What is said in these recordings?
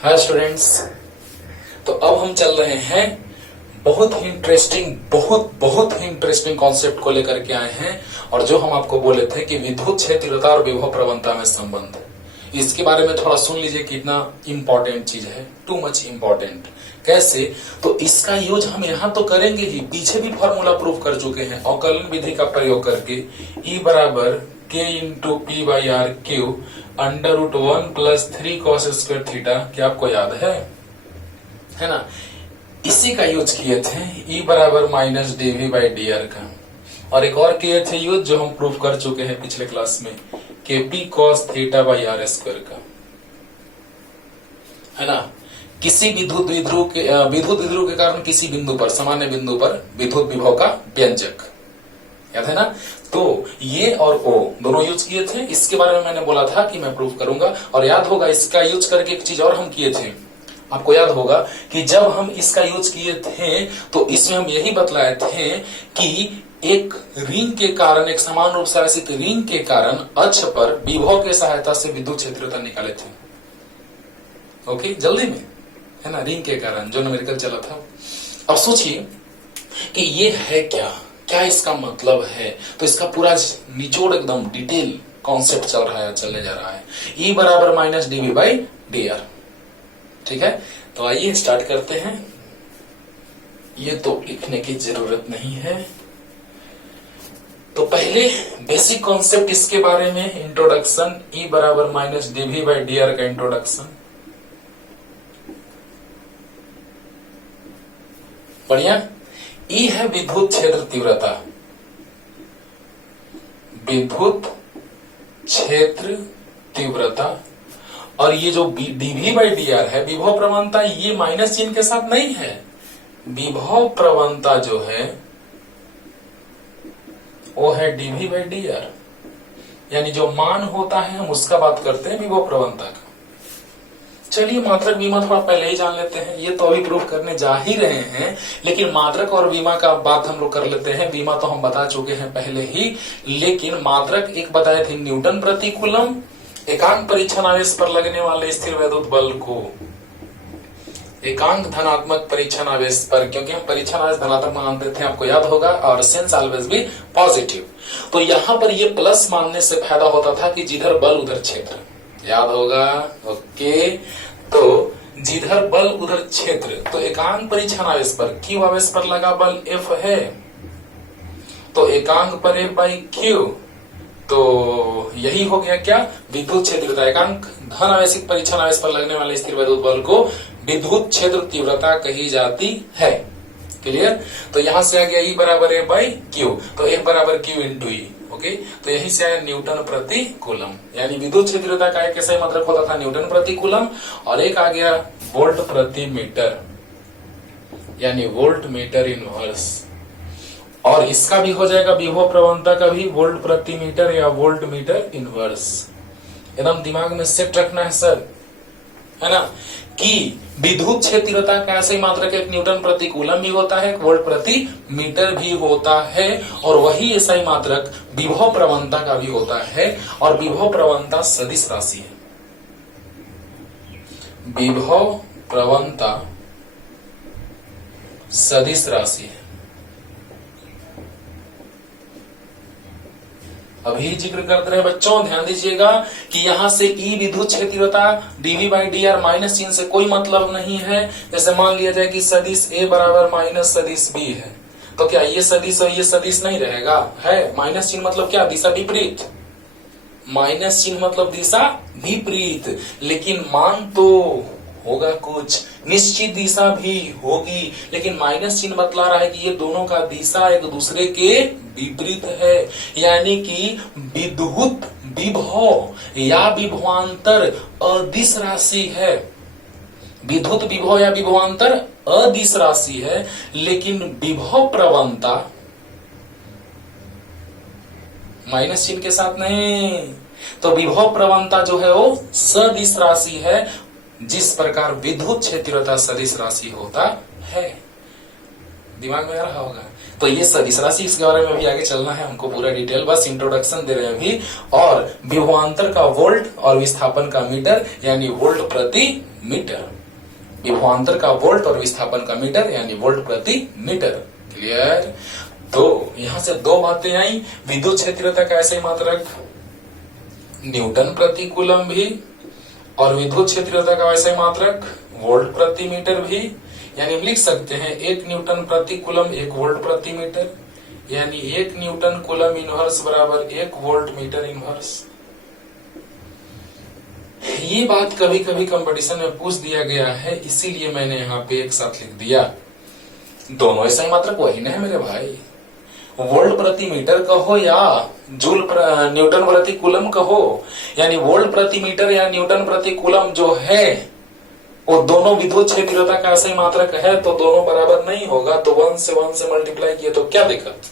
Hi students. तो अब हम चल रहे हैं बहुत ही इंटरेस्टिंग कॉन्सेप्ट को लेकर के आए हैं। और जो हम आपको बोले थे कि विद्युत क्षेत्रता और विभव प्रवणता में संबंध, इसके बारे में थोड़ा सुन लीजिए कितना इंपॉर्टेंट चीज है, टू मच इंपॉर्टेंट। कैसे? तो इसका यूज हम यहाँ तो करेंगे ही, पीछे भी फॉर्मूला प्रूव कर चुके हैं अवकलन विधि का प्रयोग करके। E बराबर k into P by R cube under root 1+3 cos square theta, क्या आपको याद है ना? इसी का यूज किए थे E बराबर minus DV by D R का। और एक और किए थे यूज जो हम प्रूव कर चुके हैं पिछले क्लास में, K P cos theta by R square का, है ना? किसी विद्युत विध्रुव के कारण किसी बिंदु पर, सामान्य बिंदु पर विद्युत विभव का व्यंजक, याद है ना? तो ये और ओ दोनों यूज किए थे। इसके बारे में मैंने बोला था कि मैं प्रूव करूंगा। और याद होगा इसका यूज करके एक चीज और हम किए थे, आपको याद होगा कि जब हम इसका यूज किए थे तो इसमें हम यही बतलाए थे कि एक रिंग के कारण, एक समान रूप से आवेशित रिंग के कारण अक्ष पर विभव के सहायता से विद्युत क्षेत्रता निकाले थे। ओके, जल्दी में, है ना? रिंग के कारण जो न्यूमेरिकल चला था। अब सोचिए कि ये है क्या, क्या इसका मतलब है। तो इसका पूरा निचोड़ एकदम डिटेल कॉन्सेप्ट चलने जा रहा है। E बराबर minus DV by D R, ठीक है? तो आइए स्टार्ट करते हैं। ये तो लिखने की जरूरत नहीं है। तो पहले बेसिक कॉन्सेप्ट इसके बारे में इंट्रोडक्शन, E बराबर minus DV by D R का इंट्रोडक्शन। बढ़िया। E है विद्युत क्षेत्र तीव्रता, विद्युत क्षेत्र तीव्रता। और ये जो डीवी बाई डी आर है विभव प्रवणता, ये माइनस चिन्ह के साथ नहीं है। विभव प्रवणता जो है वो है डीवी बाई डी आर, यानी जो मान होता है हम उसका बात करते हैं विभव प्रवणता का। चलिए मात्रक विमा थोड़ा पहले ही जान लेते हैं, ये तो अभी प्रूफ करने जा ही रहे हैं, लेकिन मात्रक और विमा का बात हम लोग कर लेते हैं। विमा तो हम बता चुके हैं पहले ही, लेकिन मात्रक एक बताए थे न्यूटन प्रति कूलम, एकांक परीक्षण आवेश पर लगने वाले स्थिर वैद्युत बल को एकांक धनात्मक परीक्षण आवेश पर, क्योंकि हम परीक्षण आवेश धनात्मक मानते थे, आपको याद होगा, और सेंस ऑलवेज भी पॉजिटिव। तो यहाँ पर ये प्लस मानने से फायदा होता था कि जिधर बल उधर क्षेत्र, याद होगा। ओके, तो जिधर बल उधर क्षेत्र। तो एकांक परीक्षण आवेश पर, क्यू आवेश पर लगा बल F है, तो एकांक पर F बाई क्यू, तो यही हो गया क्या, विद्युत क्षेत्रता। एकांक धन आवेशित परीक्षण आवेश पर लगने वाले स्थिर वैद्युत बल को विद्युत क्षेत्र तीव्रता कही जाती है। क्लियर? तो यहां से आ गया E बराबर F बाई क्यू, तो F बराबर क्यू इंटू ई। ओके, तो यही से आया न्यूटन प्रति कूलम, यानी विद्युत क्षेत्रता का एक ऐसा मात्रक होता था न्यूटन प्रति कूलम, और एक आ गया वोल्ट प्रति मीटर, यानी वोल्ट मीटर इनवर्स। और इसका भी हो जाएगा विभव प्रवणता का भी वोल्ट प्रति मीटर या वोल्ट मीटर इनवर्स। एकदम दिमाग में सेट रखना है सर, है ना, कि विद्युत क्षेत्रता का ऐसे ही मात्रक एक न्यूटन प्रति कूलम भी होता है, वोल्ट प्रति मीटर भी होता है, और वही ऐसा ही मात्रक विभव प्रवणता का भी होता है। और विभव प्रवणता सदिश राशि है, विभव प्रवणता सदिश राशि है। अभी जिक्र करते रहे बच्चों, ध्यान दीजिएगा कि यहां से E विद्युत क्षेत्रता D V by D R minus चिन्ह से कोई मतलब नहीं है। जैसे मान लिया जाए कि सदिश A बराबर माइनस सदिश B है, तो क्या ये सदिश और ये सदिश नहीं रहेगा? है। माइनस चिन्ह मतलब क्या, दिशा विपरीत। माइनस चिन्ह मतलब दिशा विपरीत, लेकिन मान तो होगा कुछ, निश्चित दिशा भी होगी, लेकिन माइनस चिन्ह बतला रहा है कि ये दोनों का दिशा एक दूसरे के विपरीत है। यानी कि विद्युत विभव या विभवांतर अदिश राशि है। विद्युत विभव या विभवांतर अदिश राशि है, लेकिन विभव प्रवणता माइनस चिन्ह के साथ नहीं। तो विभव प्रवणता जो है वो सदिश राशि है, जिस प्रकार विद्युत क्षेत्रता सदिश राशि होता है। दिमाग में आ रहा होगा। तो ये सदिश राशि, इसके बारे में भी आगे चलना है हमको पूरा डिटेल, बस इंट्रोडक्शन दे रहे हैं अभी। और विभवांतर का वोल्ट और विस्थापन का मीटर यानी वोल्ट प्रति मीटर। विभवांतर का वोल्ट और विस्थापन का मीटर यानी वोल्ट प्रति मीटर। क्लियर? तो यहां से दो बातें आई, विद्युत क्षेत्रता का ऐसे मात्रक न्यूटन प्रति कूलम भी, और विद्युत क्षेत्रता का वैसे मात्रक वोल्ट प्रति मीटर भी। यानी हम लिख सकते हैं 1 न्यूटन प्रति कूलम 1 वोल्ट प्रति मीटर, यानी 1 न्यूटन कूलम इनवर्स बराबर 1 वोल्ट मीटर इनवर्स। ये बात कभी कभी कंपटीशन में पूछ दिया गया है, इसीलिए मैंने यहाँ पे एक साथ लिख दिया। दोनों ऐसा ही मात्रक वही ना है मेरे भाई। वोल्ट प्रति मीटर कहो या न्यूटन प्रति कूलम कहो, यानी वोल्ट प्रति मीटर या न्यूटन प्रति कूलम जो है वो दोनों विद्युत क्षेत्रता का ऐसा ही मात्रक है, तो दोनों बराबर नहीं होगा। तो 1 से मल्टीप्लाई किए तो क्या दिक्कत?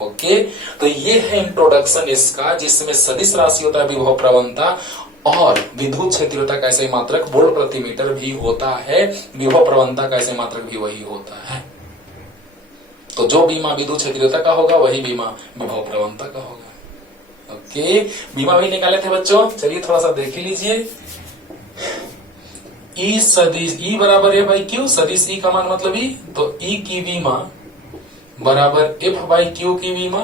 ओके, तो ये है इंट्रोडक्शन इसका, जिसमें सदिश राशि होता है विभव प्रवणता, और विद्युत क्षेत्रता का ऐसे मात्रक वोल्ट प्रति मीटर भी होता है, विभव प्रवणता का ऐसे मात्रक भी वही होता है। तो जो बीमा विद्युत क्षेत्रता का होगा वही बीमा विभव प्रवणता का होगा। ओके, बीमा भी निकाले थे बच्चों, चलिए थोड़ा सा देख लीजिए। ई सदिश ई बराबर है बाई क्यू, सदिश ई का मान मतलब ई, तो ई की बीमा बराबर एफ बाई क्यू की बीमा।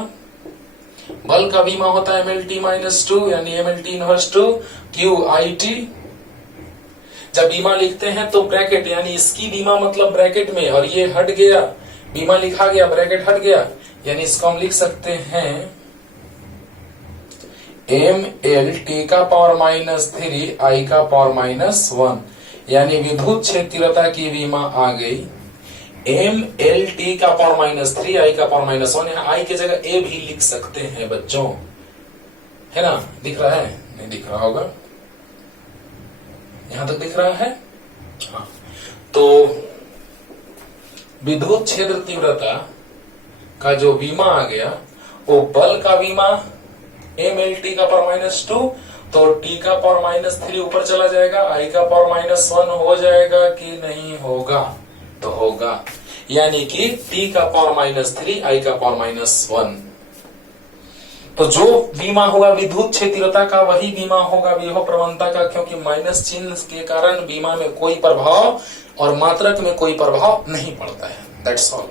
बल का बीमा होता है MLT माइनस 2 यानी MLT inverse 2 Q I T. जब बीमा लिखते हैं तो ब्रैकेट यानी इसकी बीमा मतलब ब्रैकेट में, और ये हट गया, बीमा लिखा गया ब्रैकेट हट गया, यानी इसको हम लिख सकते हैं MLT का पावर माइनस 3 आई का पावर माइनस 1, यानी विद्युत क्षेत्रता की बीमा आ गई MLT का पावर माइनस 3 आई का पावर माइनस 1। यहाँ आई की जगह ए भी लिख सकते हैं बच्चों, है ना? दिख रहा है? नहीं दिख रहा होगा, यहां तक दिख रहा है। हाँ, तो विद्युत क्षेत्र तीव्रता का जो बीमा आ गया वो बल का बीमा MLT का पावर माइनस 2, तो T का पावर माइनस 3 ऊपर चला जाएगा, I का पावर माइनस 1 हो जाएगा कि नहीं होगा? तो होगा, यानी कि T का पावर माइनस 3 I का पावर माइनस 1। तो जो बीमा होगा विद्युत क्षेत्रता का वही बीमा होगा विभव प्रवणता का, क्योंकि माइनस चिन्ह के कारण बीमा में कोई प्रभाव और मात्रक में कोई प्रभाव नहीं पड़ता है। That's all.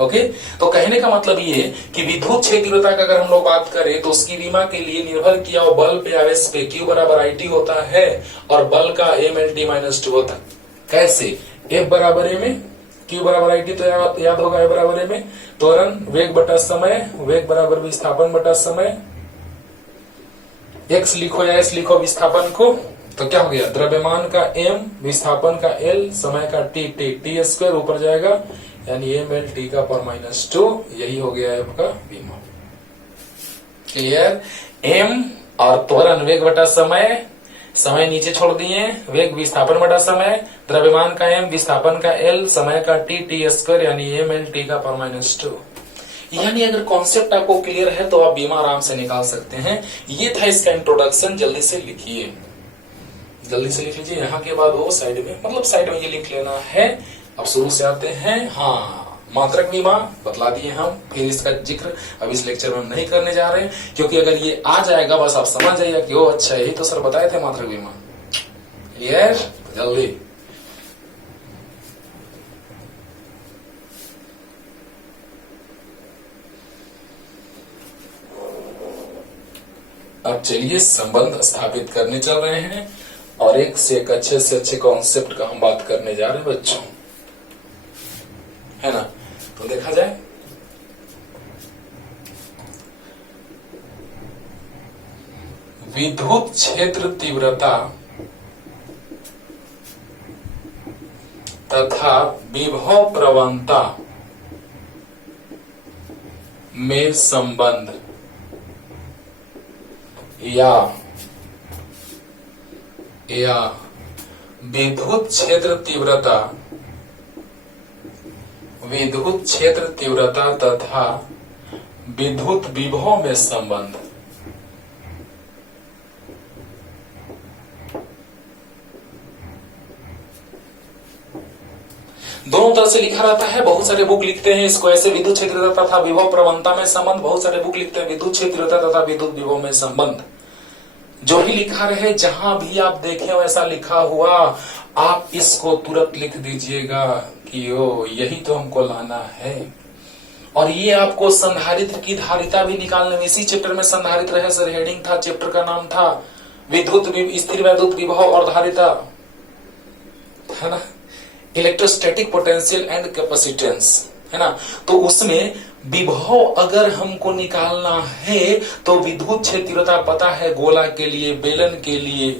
ओके, तो कहने का मतलब ये कि विद्युत क्षेत्रता का अगर हम लोग बात करें तो उसकी बीमा के लिए निर्भर किया वो बल पे आवेश पे, Q बराबर IT होता है और बल का MLT माइनस 2 होता है। कैसे? F बराबर ए में, Q बराबर IT, तो याद होगा F बराबर ए में त्वरण वेग बटा समय, वेग बराबर विस्थापन बटा समय। X लिखो या S लिखो विस्थापन को, तो क्या हो गया? द्रव्यमान का M, विस्थापन का L, समय का T स्क्वायर ऊपर जाएगा, यानी MLT का पावर माइनस 2, यही हो गया F का बीमा। क्लियर? M और त्वरण वेग बटा समय, समय नीचे छोड़ दिए, वेग विस्थापन बटा समय, द्रव्यमान का M, विस्थापन का L, समय का T स्क्वायर, यानी MLT का पावर माइनस 2। यानी अगर कॉन्सेप्ट आपको क्लियर है तो आप बीमा आराम से निकाल सकते हैं। ये था इसका इंट्रोडक्शन, जल्दी से लिखिए, जल्दी से लिख लीजिए। यहाँ के बाद वो साइड में, मतलब साइड में ये लिख लेना है। अब शुरू से आते हैं। हाँ, मात्रक बीमा बतला दिए हम, फिर इसका जिक्र अब इस लेक्चर में हम नहीं करने जा रहे हैं, क्योंकि अगर ये आ जाएगा बस आप समझ जाइए कि वो अच्छा है, तो सर बताए थे मात्रक बीमा। क्लियर? जल्दी। अब चलिए संबंध स्थापित करने चल रहे हैं और एक से एक अच्छे से अच्छे कॉन्सेप्ट का हम बात करने जा रहे हैं बच्चों, है ना? तो देखा जाए, विद्युत क्षेत्र तीव्रता तथा विभव प्रवणता में संबंध या विद्युत क्षेत्र तीव्रता तथा विद्युत विभव में संबंध दोनों तरह से लिखा रहता है। बहुत सारे बुक लिखते हैं इसको ऐसे, विद्युत क्षेत्रीयता तथा विभव प्रवणता में संबंध। बहुत सारे बुक लिखते हैं विद्युत क्षेत्रीयता तथा विद्युत विभव में संबंध। जो ही लिखा रहे, जहां भी आप देखें वैसा लिखा हुआ, आप इसको तुरंत लिख दीजिएगा कि ओ यही तो हमको लाना है। और ये आपको संधारित्र की धारिता भी निकालने में, इसी चैप्टर में संधारित्र है सर, हेडिंग था, चैप्टर का नाम था विद्युत स्थिर वैद्युत विभव और धारिता, है ना, इलेक्ट्रोस्टैटिक पोटेंशियल एंड कैपेसिटेंस, है ना। तो उसमें विभव अगर हमको निकालना है तो विद्युत क्षेत्रीयता पता है गोला के लिए, बेलन के लिए,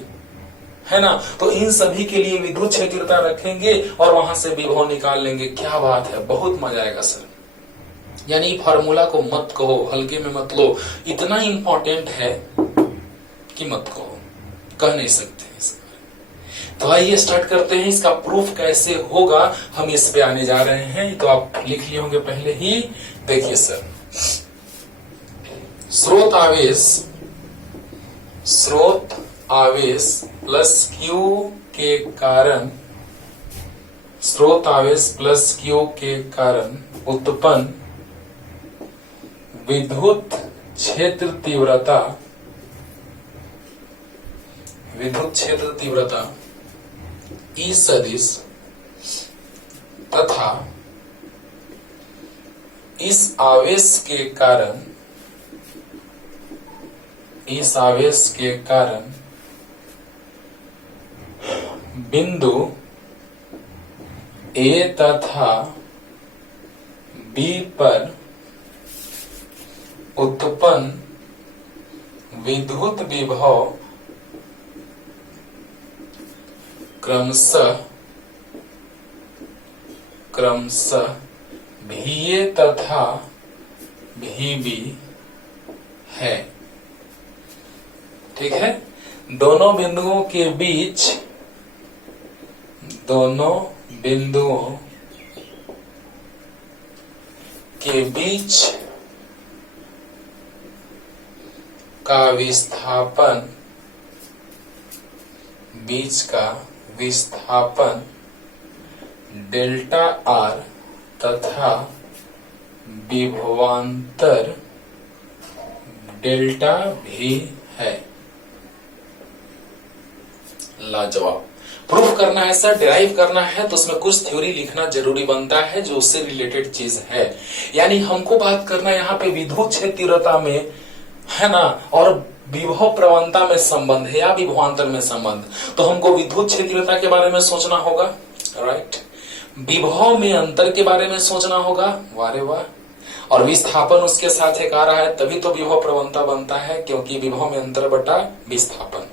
है ना, तो इन सभी के लिए विद्युत क्षेत्रीयता रखेंगे और वहां से विभव निकाल लेंगे। क्या बात है, बहुत मजा आएगा सर। यानी फॉर्मूला को मत कहो, हल्के में मत लो, इतना इंपॉर्टेंट है कि मत कहो, कह नहीं सकते इसका। तो आइए स्टार्ट करते हैं। इसका प्रूफ कैसे होगा हम इस पे आने जा रहे हैं। तो आप लिख लिए होंगे पहले ही। देखिए सर, स्रोत आवेश प्लस Q के कारण, स्रोत आवेश प्लस Q के कारण उत्पन्न विद्युत क्षेत्र तीव्रता, विद्युत क्षेत्र तीव्रता E सदिश तथा इस आवेश के कारण, इस आवेश के कारण बिंदु A तथा B पर उत्पन्न विद्युत विभव क्रमशः VA तथा VB है। ठीक है, दोनों बिंदुओं के बीच, दोनों बिंदुओं के बीच का विस्थापन, बीच का विस्थापन डेल्टा R तथा विभवांतर डेल्टा V है। लाजवाब। प्रूफ करना है सर, डिराइव करना है तो उसमें कुछ थ्योरी लिखना जरूरी बनता है जो उससे रिलेटेड चीज है। यानी हमको बात करना यहाँ पे विद्युत क्षेत्रीयता में, है ना, और विभव प्रवणता में संबंध है या विभवांतर में संबंध। तो हमको विद्युत क्षेत्रीयता के बारे में सोचना होगा, राइट, विभव में अंतर के बारे में सोचना होगा, वारे वाह, और विस्थापन उसके साथ एक आ रहा है, तभी तो विभव प्रवणता बनता है, क्योंकि विभव में अंतर बटा विस्थापन।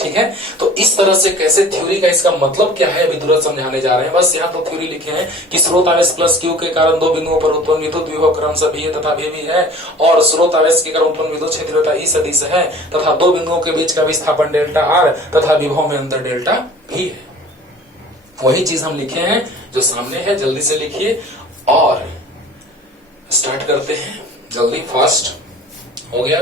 ठीक है, तो इस तरह से कैसे थ्योरी का इसका मतलब क्या है विद्युत समझाने जा रहे हैं। बस यहाँ तो थ्योरी लिखे हैं कि स्रोत आवेश प्लस Q के कारण दो बिंदुओं पर उत्पन्न विद्युत विभव क्रमशः VA तथा VB है, और स्रोत आवेश के कारण उत्पन्न विद्युत क्षेत्रीयता E सदिश है, तथा दो बिंदुओं के बीच का विस्थापन डेल्टा R तथा विभव में अंतर डेल्टा V है। वही चीज हम लिखे हैं जो सामने है, जल्दी से लिखिए और स्टार्ट करते हैं जल्दी, फास्ट हो गया।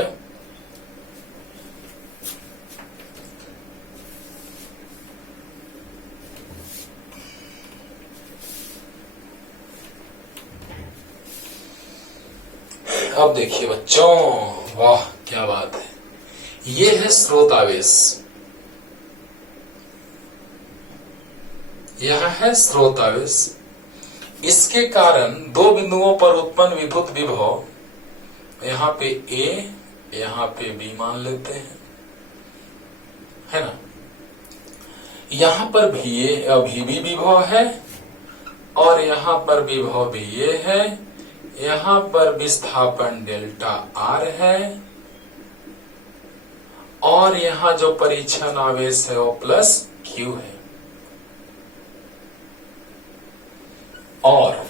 अब देखिए बच्चों, वाह क्या बात है, ये है स्रोत आवेश, यह है स्रोत आवेश। इसके कारण दो बिंदुओं पर उत्पन्न विद्युत विभव, यहाँ पे A, यहाँ पे B मान लेते हैं, है ना। यहाँ पर VB विभव है और यहाँ पर विभव VA है, यहाँ पर विस्थापन डेल्टा R है, और यहाँ जो परीक्षण आवेश है वो प्लस Q है। और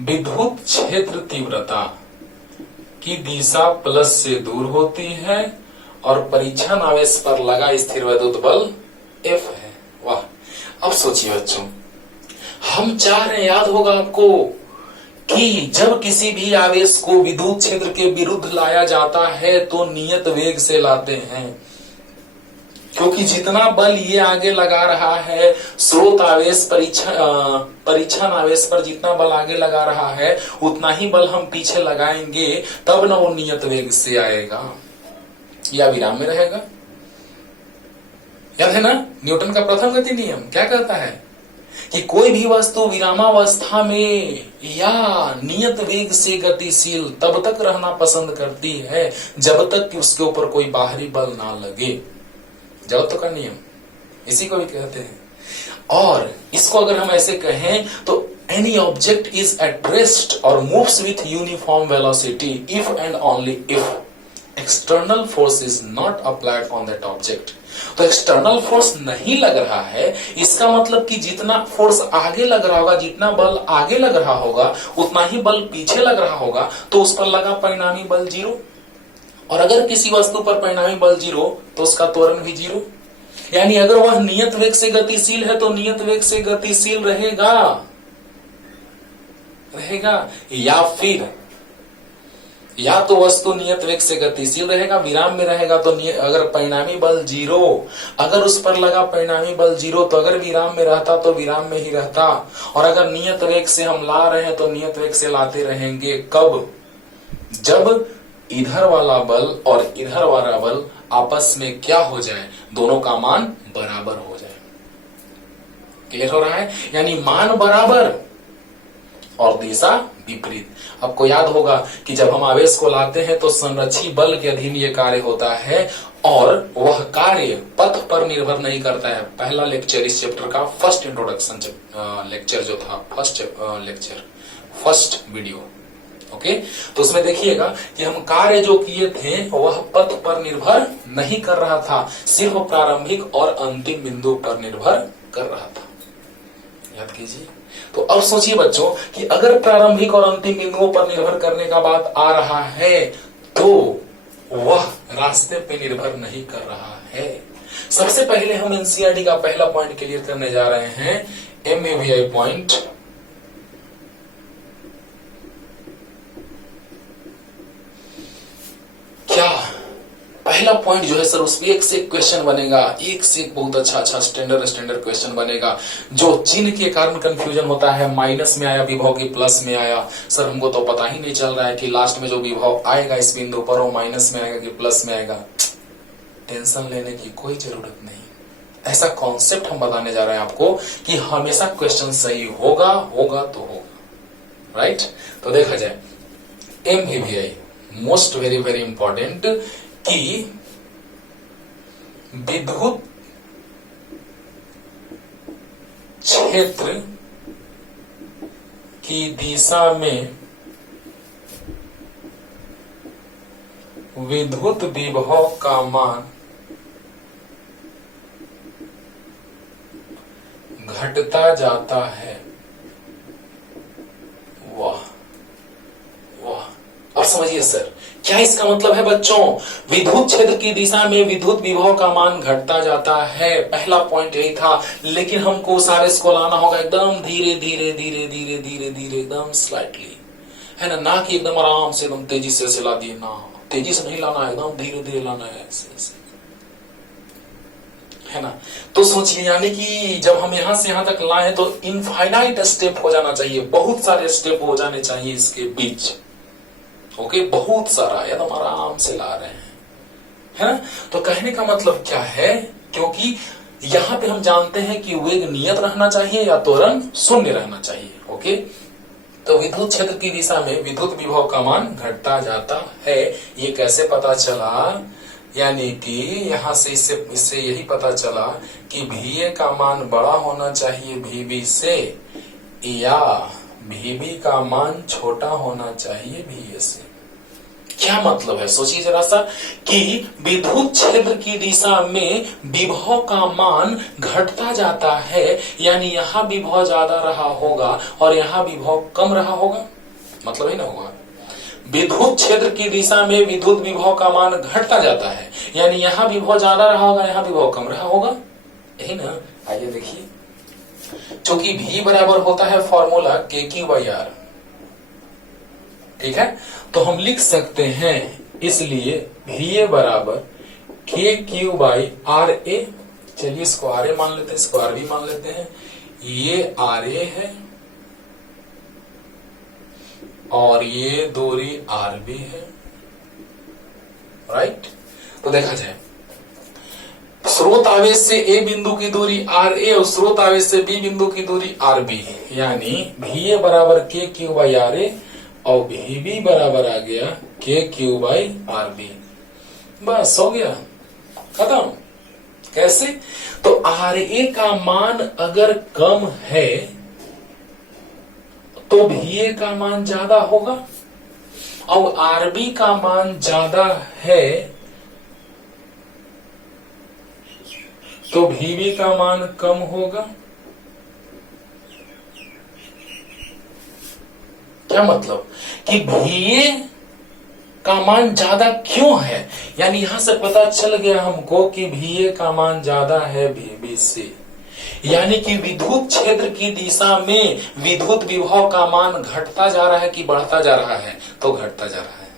विद्युत क्षेत्र तीव्रता की दिशा प्लस से दूर होती है और परीक्षण आवेश पर लगा स्थिर वैद्युत बल F है। वाह, अब सोचिए बच्चों, हम चाह रहे हैं, याद होगा आपको, कि जब किसी भी आवेश को विद्युत क्षेत्र के विरुद्ध लाया जाता है तो नियत वेग से लाते हैं, क्योंकि जितना बल ये आगे लगा रहा है स्रोत आवेश परीक्षण आवेश पर जितना बल आगे लगा रहा है उतना ही बल हम पीछे लगाएंगे, तब न वो नियत वेग से आएगा या विराम में रहेगा। याद है ना न्यूटन का प्रथम गति नियम क्या कहता है कि कोई भी वस्तु विरामावस्था में या नियत वेग से गतिशील तब तक रहना पसंद करती है जब तक कि उसके ऊपर कोई बाहरी बल ना लगे। जड़त्व का नियम इसी को भी कहते हैं। और इसको अगर हम ऐसे कहें तो any object is at rest or moves with uniform velocity if and only if external force is not applied on that object. तो एक्सटर्नल फोर्स नहीं लग रहा है, इसका मतलब कि जितना फोर्स आगे लग रहा होगा, जितना बल आगे लग रहा होगा उतना ही बल पीछे लग रहा होगा, तो उस पर लगा परिणामी बल 0। और अगर किसी वस्तु पर परिणामी बल 0 तो उसका त्वरण भी 0। यानी अगर वह नियत वेग से गतिशील है तो नियत वेग से गतिशील रहेगा, या फिर या तो वस्तु नियत वेग से गतिशील रहेगा, विराम में रहेगा तो अगर परिणामी बल 0, अगर उस पर लगा परिणामी बल 0 तो अगर विराम में रहता तो विराम में ही रहता। और अगर नियत वेग से हम ला रहे हैं तो नियत वेग से लाते रहेंगे। कब? जब इधर वाला बल और इधर वाला बल आपस में क्या हो जाए, दोनों का मान बराबर हो जाए। क्लियर हो रहा है? यानी मान बराबर और दिशा विपरीत। आपको याद होगा कि जब हम आवेश को लाते हैं तो संरक्षी बल के अधीन ये कार्य होता है और वह कार्य पथ पर निर्भर नहीं करता है। पहला लेक्चर इस चैप्टर का फर्स्ट इंट्रोडक्शन लेक्चर जो था, फर्स्ट वीडियो, ओके। तो उसमें देखिएगा कि हम कार्य जो किए थे वह पथ पर निर्भर नहीं कर रहा था, सिर्फ प्रारंभिक और अंतिम बिंदु पर निर्भर कर रहा था। याद कीजिए। तो अब सोचिए बच्चों कि अगर प्रारंभिक और अंतिम बिंदुओं पर निर्भर करने का बात आ रहा है तो वह रास्ते पे निर्भर नहीं कर रहा है। सबसे पहले हम एनसीईआरटी का पहला पॉइंट क्लियर करने जा रहे हैं, एमएवीआई पॉइंट। क्या पहला पॉइंट जो है सर उस पर एक से एक क्वेश्चन बनेगा, एक से एक बहुत अच्छा स्टैंडर्ड क्वेश्चन बनेगा। जो चिन्ह के कारण कंफ्यूजन होता है, माइनस में आया विभव की प्लस में आया, सर हमको तो पता ही नहीं चल रहा है कि लास्ट में जो विभव आएगा इस बिंदु पर वो माइनस में आएगा कि प्लस में आएगा। टेंशन लेने की कोई जरूरत नहीं। ऐसा कॉन्सेप्ट हम बताने जा रहे हैं आपको कि हमेशा क्वेश्चन सही होगा तो होगा, राइट। तो देखा जाए एमवीवीआई मोस्ट वेरी इंपॉर्टेंट कि विद्युत क्षेत्र की दिशा में विद्युत विभव का मान घटता जाता है। वाह वाह, अब समझिए सर क्या इसका मतलब है बच्चों। विद्युत क्षेत्र की दिशा में विद्युत विभव का मान घटता जाता है, पहला पॉइंट यही था। लेकिन हमको सारे इसको लाना होगा एकदम धीरे धीरे एकदम स्लाइटली, है ना कि एकदम आराम से एकदम तेजी से ला दिए ना, तेजी से नहीं लाना है, एकदम धीरे धीरे लाना है ऐसे, है ना। तो सोचिए यानी कि जब हम यहां से यहां तक लाए तो इनफाइनाइट स्टेप हो जाना चाहिए, बहुत सारे स्टेप हो जाने चाहिए इसके बीच, ओके। बहुत सारा एकदम आराम से ला रहे हैं, है ना। तो कहने का मतलब क्या है, क्योंकि यहां पे हम जानते हैं कि वेग नियत रहना चाहिए या त्वरण शून्य रहना चाहिए, ओके। तो विद्युत क्षेत्र की दिशा में विद्युत विभव का मान घटता जाता है। ये कैसे पता चला, यानी कि यहां से इससे यही पता चला कि VA का मान बड़ा होना चाहिए VB से, या VB का मान छोटा होना चाहिए VA से। क्या मतलब है सोचिए जरा सा कि विद्युत क्षेत्र की दिशा में विभव का मान घटता जाता है, यानी यहां विभव ज्यादा रहा होगा और यहां विभव कम रहा होगा, मतलब ही ना होगा। विद्युत क्षेत्र की दिशा में विद्युत विभव का मान घटता जाता है, यानी यहां विभव ज्यादा रहा होगा, यहां विभव कम रहा होगा, यही ना। आइए देखिए, क्योंकि V बराबर होता है फॉर्मूला KQ/R, ठीक है। तो हम लिख सकते हैं इसलिए VA बराबर KQ/RA, चलिए इसको आर ए मान लेते हैं, इसको आर बी मान लेते हैं। ये आर ए है और ये दूरी आर बी है, राइट। तो देखा जाए स्रोत आवेश से ए बिंदु की दूरी आर ए और स्रोत आवेश से बी बिंदु की दूरी आर बी है, यानी भी ए बराबर के क्यू बाई आर ए और भी बी बराबर आ गया के क्यू बाई आर बी। बस हो गया, खत्म। कैसे? तो आर ए का मान अगर कम है तो भी ए का मान ज्यादा होगा, और आर बी का मान ज्यादा है तो भी बी का मान कम होगा। क्या मतलब कि भी ए का मान ज्यादा क्यों है, यानी यहां से पता चल गया हमको कि भी ए का मान ज्यादा है भी बी से, यानी कि विद्युत क्षेत्र की दिशा में विद्युत विभव का मान घटता जा रहा है कि बढ़ता जा रहा है? तो घटता जा रहा है।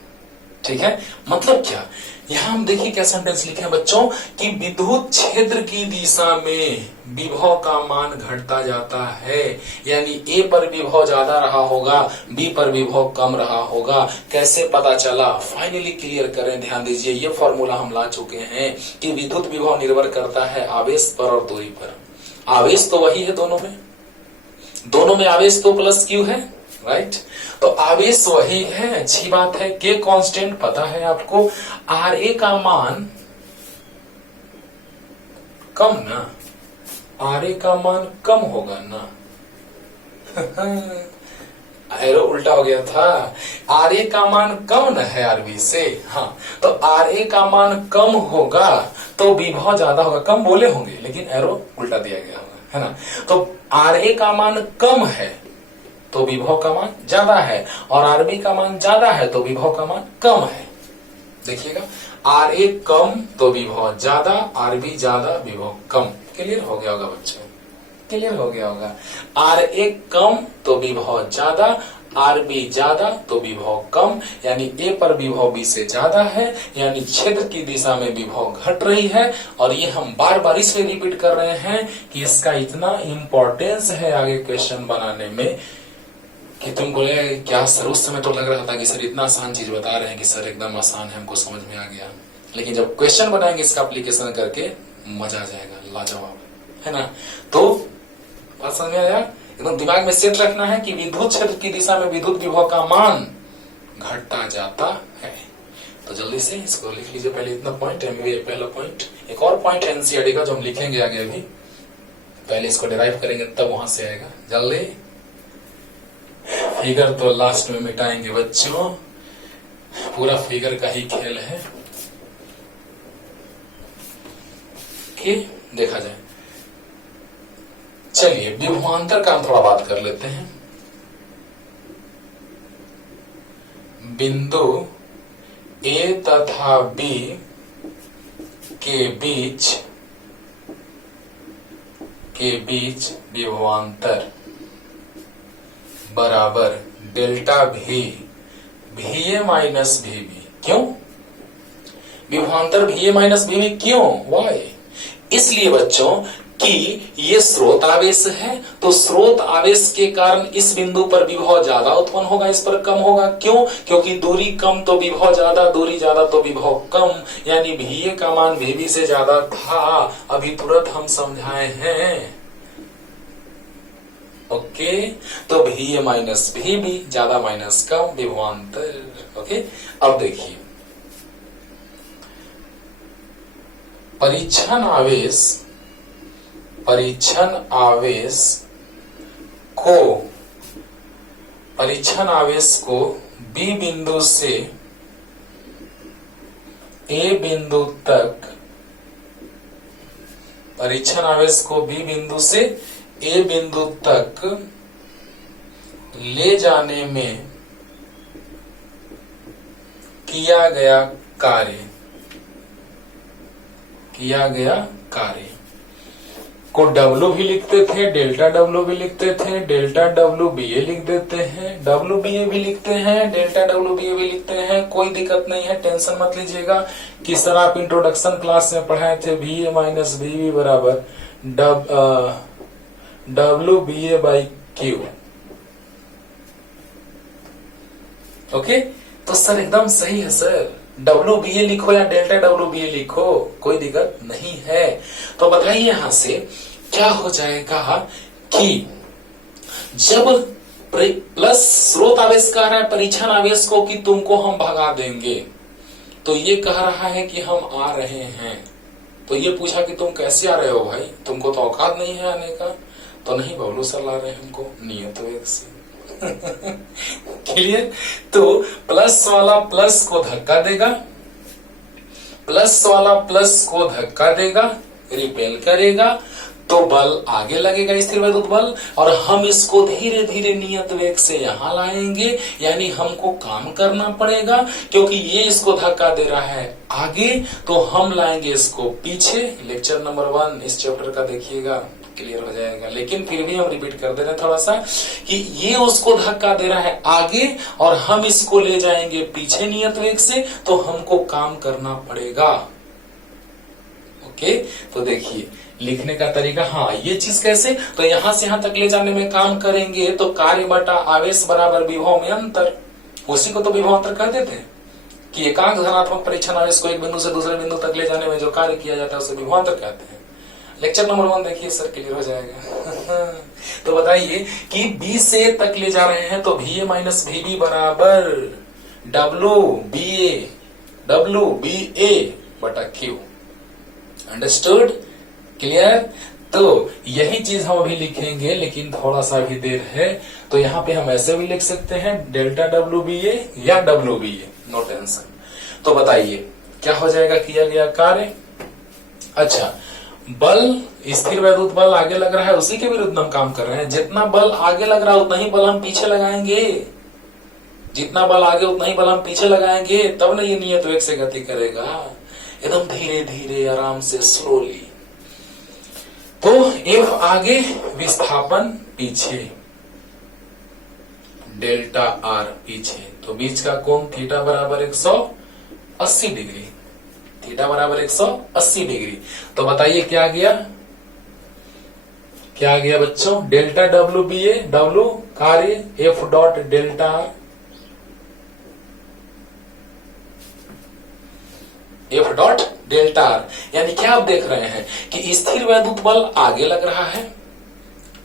ठीक है, मतलब क्या, यहां हम देखिए क्या सेंटेंस लिखे हैं बच्चों कि विद्युत क्षेत्र की दिशा में विभव का मान घटता जाता है, यानी ए पर विभव ज्यादा रहा होगा, बी पर विभव कम रहा होगा। कैसे पता चला? फाइनली क्लियर करें, ध्यान दीजिए, ये फॉर्मूला हम ला चुके हैं कि विद्युत विभव निर्भर करता है आवेश पर और दूरी पर। आवेश तो वही है दोनों में आवेश तो प्लस क्यू है, राइट। तो आवेश वही है, अच्छी बात है। के कांस्टेंट पता है आपको, आर ए का मान कम ना, आर ए का मान कम होगा ना। एरो उल्टा हो गया था, आर ए का मान कम न है आरबी से, हाँ। तो आर ए का मान कम होगा तो विभव ज्यादा होगा, कम बोले होंगे लेकिन एरो उल्टा दिया गया होगा, है ना। तो आर ए का मान कम है तो विभव का मान ज्यादा है, और आरबी का मान ज्यादा है तो विभव का मान कम है। देखिएगा, आर ए कम तो विभव ज्यादा, आरबी ज्यादा विभव कम। क्लियर हो गया होगा बच्चों, क्लियर हो गया होगा। आर ए कम तो विभव ज्यादा, आर बी ज्यादा तो विभव कम, यानी ए पर विभव बी से ज्यादा है, यानी क्षेत्र की दिशा में विभव घट रही है। और ये हम बार बार इसलिए रिपीट कर रहे हैं कि इसका इतना इंपॉर्टेंस है आगे क्वेश्चन बनाने में कि तुम बोले क्या सर, उस समय तो लग रहा था कि सर इतना आसान चीज बता रहे हैं कि सर एकदम आसान है, हमको समझ में आ गया, लेकिन जब क्वेश्चन बनाएंगे इसका एप्लीकेशन करके मजा आ जाएगा, लाजवाब, है ना। तो बात समझ में आया? एकदम दिमाग में सेट रखना है कि विद्युत क्षेत्र की दिशा में विद्युत विभव का मान घटता जाता है। तो जल्दी से इसको लिख लीजिए, पहले इतना पॉइंट है, पहला पॉइंट। एक और पॉइंट है एनसीईआरटी का जो हम लिखेंगे आगे, अभी पहले इसको डिराइव करेंगे तब वहां से आएगा। जल्दी, फिगर तो लास्ट में मिटाएंगे बच्चों, पूरा फिगर का ही खेल है कि देखा जाए। चलिए विभवांतर का हम थोड़ा बात कर लेते हैं। बिंदु ए तथा बी के बीच विभवांतर बराबर डेल्टा भी ए माइनस भी बी। क्यों विभवांतर भी ए माइनस भी बी? क्यों, वाई? इसलिए बच्चों कि ये स्रोत आवेश है, तो स्रोत आवेश के कारण इस बिंदु पर विभव ज्यादा उत्पन्न होगा, इस पर कम होगा। क्यों? क्योंकि दूरी कम तो विभव ज्यादा, दूरी ज्यादा तो विभव कम, यानी भी ए का मान भी बी से ज्यादा था, अभी तुरंत हम समझाए हैं। ओके, तो भी ए माइनस भी बी, ज्यादा माइनस कम, विभवांतर। ओके, अब देखिए परीक्षण आवेश को बी बिंदु से ए बिंदु तक, परीक्षण आवेश को बी बिंदु से ए बिंदु तक ले जाने में किया गया कार्य को डब्ल्यू भी लिखते थे, डेल्टा डब्ल्यू भी लिखते थे, डेल्टा डब्ल्यू बी ए लिख देते हैं, डब्ल्यू बी ए भी लिखते हैं, डेल्टा डब्ल्यू बी ए भी लिखते हैं, कोई दिक्कत नहीं है, टेंशन मत लीजिएगा। किस तरह आप इंट्रोडक्शन क्लास में पढ़ाए थे, V A minus V B बराबर W B A by Q. Okay, तो सर एकदम सही है सर, डब्ल्यू बी ए लिखो या डेल्टा डब्ल्यू बी ए लिखो, कोई दिक्कत नहीं है। तो बताइए यहां से क्या हो जाएगा कि जब प्लस स्रोत आवेश कह रहा है परीक्षण आवेश को कि तुमको हम भगा देंगे, तो ये कह रहा है कि हम आ रहे हैं। तो ये पूछा कि तुम कैसे आ रहे हो भाई, तुमको तो औकात नहीं है आने का। तो नहीं बबलू सर ला रहे हैं हमको नियत वेग से। क्लियर। तो प्लस वाला प्लस को धक्का देगा, प्लस वाला प्लस को धक्का देगा, रिपेल करेगा, तो बल आगे लगेगा स्थिर वैद्युत बल, और हम इसको धीरे धीरे नियत वेग से यहां लाएंगे। यानी हमको काम करना पड़ेगा, क्योंकि ये इसको धक्का दे रहा है आगे, तो हम लाएंगे इसको पीछे। लेक्चर नंबर 1 इस चैप्टर का देखिएगा, क्लियर हो जाएगा। लेकिन फिर भी हम रिपीट कर दे रहे हैं थोड़ा सा कि ये उसको धक्का दे रहा है आगे और हम इसको ले जाएंगे पीछे नियत वेग से, तो हमको काम करना पड़ेगा। ओके, तो देखिए लिखने का तरीका, हाँ ये चीज कैसे, तो यहां से यहां तक ले जाने में काम करेंगे, तो कार्य बटा आवेश बराबर विभव में अंतर। उसी को तो विभव अंतर कर देते हैं कि एकांक धनात्मक परीक्षण आवेश को एक बिंदु से दूसरे बिंदु तक ले जाने में जो कार्य किया जाता है उसे विभव अंतर कहते हैं। लेक्चर नंबर 1 देखिए सर, क्लियर हो जाएगा। तो बताइए कि बी से तक ले जा रहे हैं, तो V A minus V B बराबर डब्ल्यू बी ए बटा क्यू। Understood, clear. तो यही चीज हम अभी लिखेंगे, लेकिन थोड़ा सा भी देर है। तो यहाँ पे हम ऐसे भी लिख सकते हैं डेल्टा डब्ल्यू बी ए या डब्ल्यू बी ए, नो टेंशन। तो बताइए क्या हो जाएगा किया गया कार्य। अच्छा, बल स्थिर वैद्युत बल आगे लग रहा है, उसी के विरुद्ध हम काम कर रहे हैं। जितना बल आगे लग रहा है उतना ही बल हम पीछे लगाएंगे, जितना बल आगे उतना ही बल हम पीछे लगाएंगे, तब ना ये नियत वेग से गति करेगा, एकदम धीरे धीरे आराम से स्लोली। तो एफ आगे, विस्थापन पीछे, डेल्टा आर पीछे, तो बीच का कोण थीटा बराबर 180 डिग्री, थीटा बराबर 180 डिग्री। तो बताइए क्या गया, क्या गया बच्चों, डेल्टा डब्ल्यू बी ए, डब्ल्यू कार्य, F dot delta R, F dot delta R. यानी क्या आप देख रहे हैं कि स्थिर वैद्युत बल आगे लग रहा है,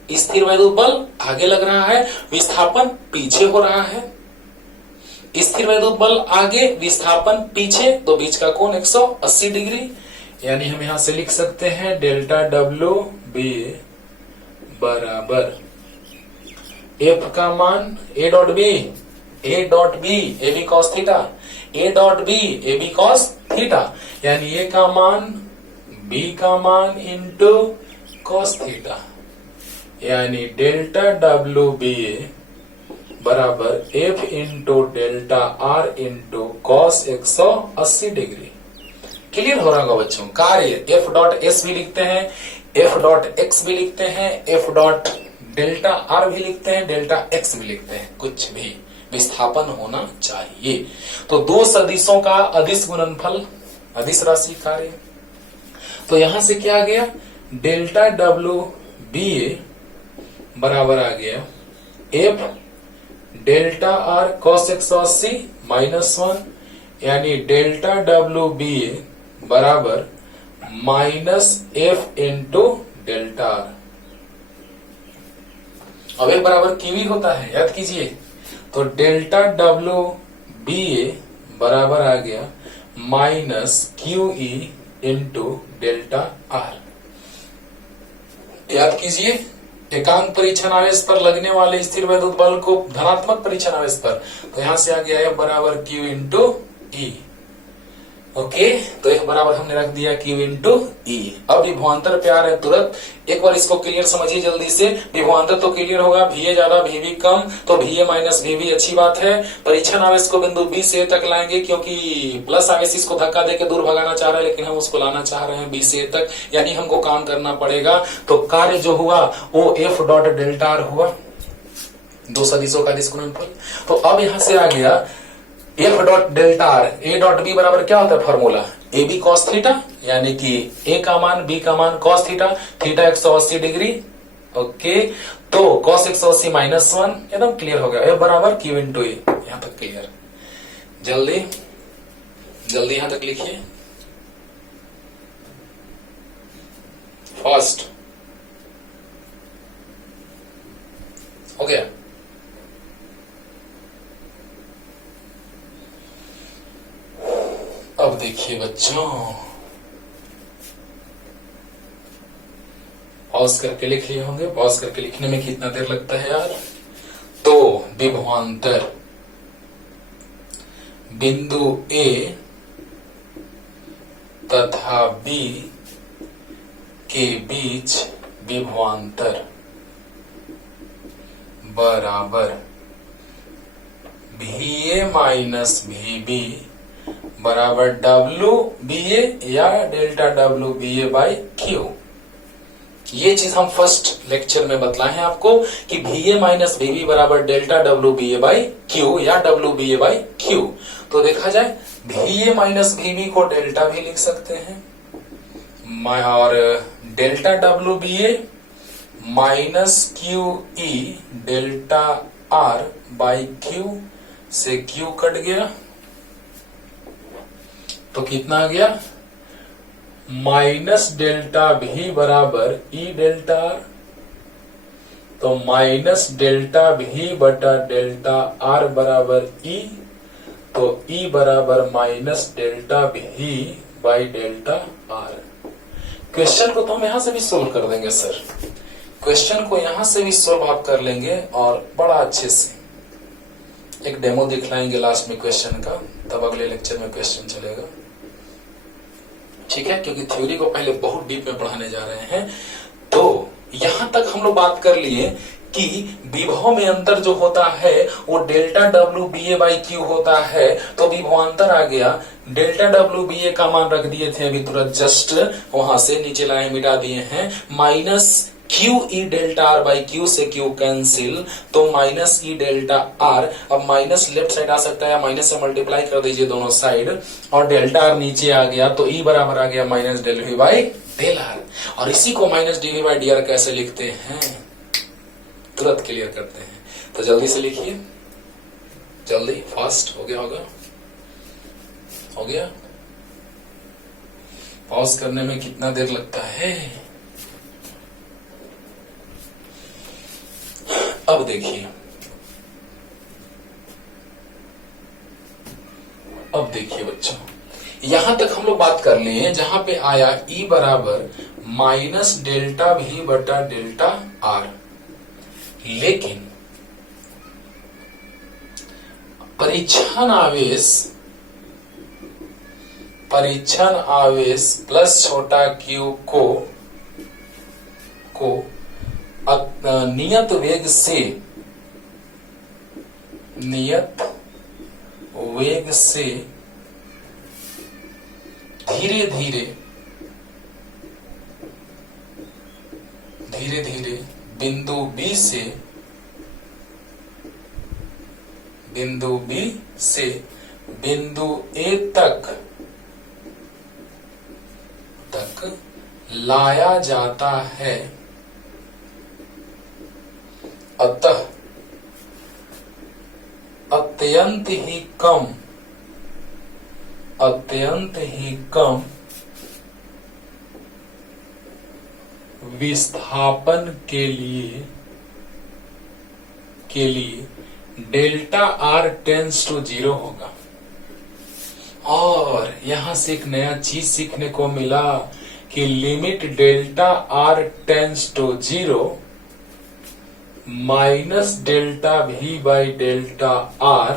स्थिर वैद्युत बल आगे लग रहा है, विस्थापन पीछे हो रहा है। स्थिर वैद्युत बल आगे, विस्थापन पीछे, तो बीच का कोण 180 डिग्री। यानी हम यहां से लिख सकते हैं डेल्टा डब्ल्यू बी बराबर एफ का मान A dot B, A dot B A B cos theta, A dot B A B cos theta. यानी ए का मान बी का मान इंटू कॉस थीटा, यानी डेल्टा डब्ल्यू बी बराबर F into delta R into cos 180 degree. Clear हो रहा होगा बच्चों। कार्य एफ डॉट एस भी लिखते हैं, एफ डॉट एक्स भी लिखते हैं, एफ डॉट डेल्टा आर भी लिखते हैं, डेल्टा एक्स भी लिखते हैं, कुछ भी विस्थापन होना चाहिए। तो दो सदिशों का अदिश गुणनफल, अदिश राशि कार्य। तो यहां से क्या आ गया, डेल्टा डब्ल्यू बी ए बराबर आ गया एफ डेल्टा आर कॉस 180 -1, यानी डेल्टा डब्ल्यू बी ए बराबर minus F into delta are. अब एक बराबर क्यू होता है, याद कीजिए। तो डेल्टा डब्ल्यू बी ए बराबर आ गया minus Q E into delta are. याद कीजिए, एकांक परीक्षण आवेश पर लगने वाले स्थिर वैद्युत बल को धनात्मक परीक्षण आवेश पर, तो यहां से आ गया है बराबर क्यू इंटू ई। ओके, तो एक बराबर हमने रख दिया Q इंटू ई। अब विभवांतर पे आ रहे हैं तुरंत। एक बार इसको क्लियर समझिए जल्दी से। विभवांतर तो क्लियर होगा, VA ज्यादा VB कम, तो VA माइनस VB अच्छी बात है। परीक्षण आवेश को बिंदु B से A तक लाएंगे, क्योंकि प्लस आवेश इसको धक्का देके दूर भगाना चाह रहे हैं, लेकिन हम उसको लाना चाह रहे हैं B से A तक, यानी हमको काम करना पड़ेगा। तो कार्य जो हुआ वो F डॉट डेल्टा R हुआ, दो सदिशों का गुणनफल। तो अब यहां से आ गया F dot delta R, A dot B बराबर क्या होता है फॉर्मूला, AB cos थीटा, यानी कि A का मान B का मान cos theta, theta 180 degree. Okay, तो cos 180 माइनस 1, एकदम क्लियर हो गया। F बराबर Q इंटू ए, यहां तक क्लियर। जल्दी जल्दी यहां तक लिखिए फास्ट। हो गया। अब देखिए बच्चों, पॉज करके लिख लिए होंगे। पॉज करके लिखने में कितना देर लगता है यार। तो विभवांतर बिंदु A तथा B के बीच विभवांतर बराबर VA माइनस VB बराबर WBA या डेल्टा WBA बाई Q। ये चीज हम फर्स्ट लेक्चर में बतलाए हैं आपको कि VA माइनस VB बराबर डेल्टा WBA बाई Q या WBA बाई Q। तो देखा जाए VA माइनस VB को डेल्टा भी लिख सकते हैं, और delta WBA minus QE delta R by Q से Q कट गया, तो कितना आ गया, माइनस डेल्टा V बराबर E डेल्टा R। तो माइनस डेल्टा V बटा डेल्टा R बराबर E, तो E बराबर minus delta V by delta R। Question को तो हम यहां से भी सोल्व कर देंगे सर, क्वेश्चन को यहां से भी सोल्व आप कर लेंगे, और बड़ा अच्छे से एक डेमो दिखलाएंगे लास्ट में क्वेश्चन का, तब अगले लेक्चर में क्वेश्चन चलेगा। ठीक है, क्योंकि थ्योरी को पहले बहुत डीप में पढ़ाने जा रहे हैं। तो यहां तक हम लोग बात कर लिए कि विभव में अंतर जो होता है वो डेल्टा WBA बाई Q होता है। तो विभवांतर आ गया, डेल्टा WBA का मान रख दिए थे अभी तुरंत, जस्ट वहां से नीचे लाए मिटा दिए हैं, minus QE delta R by Q से Q कैंसिल, तो माइनस E डेल्टा R। अब माइनस लेफ्ट साइड आ सकता है, माइनस से मल्टीप्लाई कर दीजिए दोनों साइड, और डेल्टा R नीचे आ गया, तो E बराबर आ गया minus del V by del R। और इसी को माइनस DV बाई DR कैसे लिखते हैं, तुरंत क्लियर करते हैं। तो जल्दी से लिखिए, जल्दी, फास्ट। हो गया होगा, हो गया। पॉज करने में कितना देर लगता है। अब देखिए, अब देखिए बच्चों, यहां तक हम लोग बात कर लिए जहां पे आया E बराबर माइनस डेल्टा V बटा डेल्टा R। लेकिन परीक्षण आवेश प्लस छोटा q को नियत वेग से धीरे धीरे बिंदु B से बिंदु A तक लाया जाता है। अतः अत्यंत ही कम विस्थापन के लिए डेल्टा R टेंड्स टू 0 होगा। और यहां से एक नया चीज सीखने को मिला कि limit delta R tends to 0 minus delta V by delta R,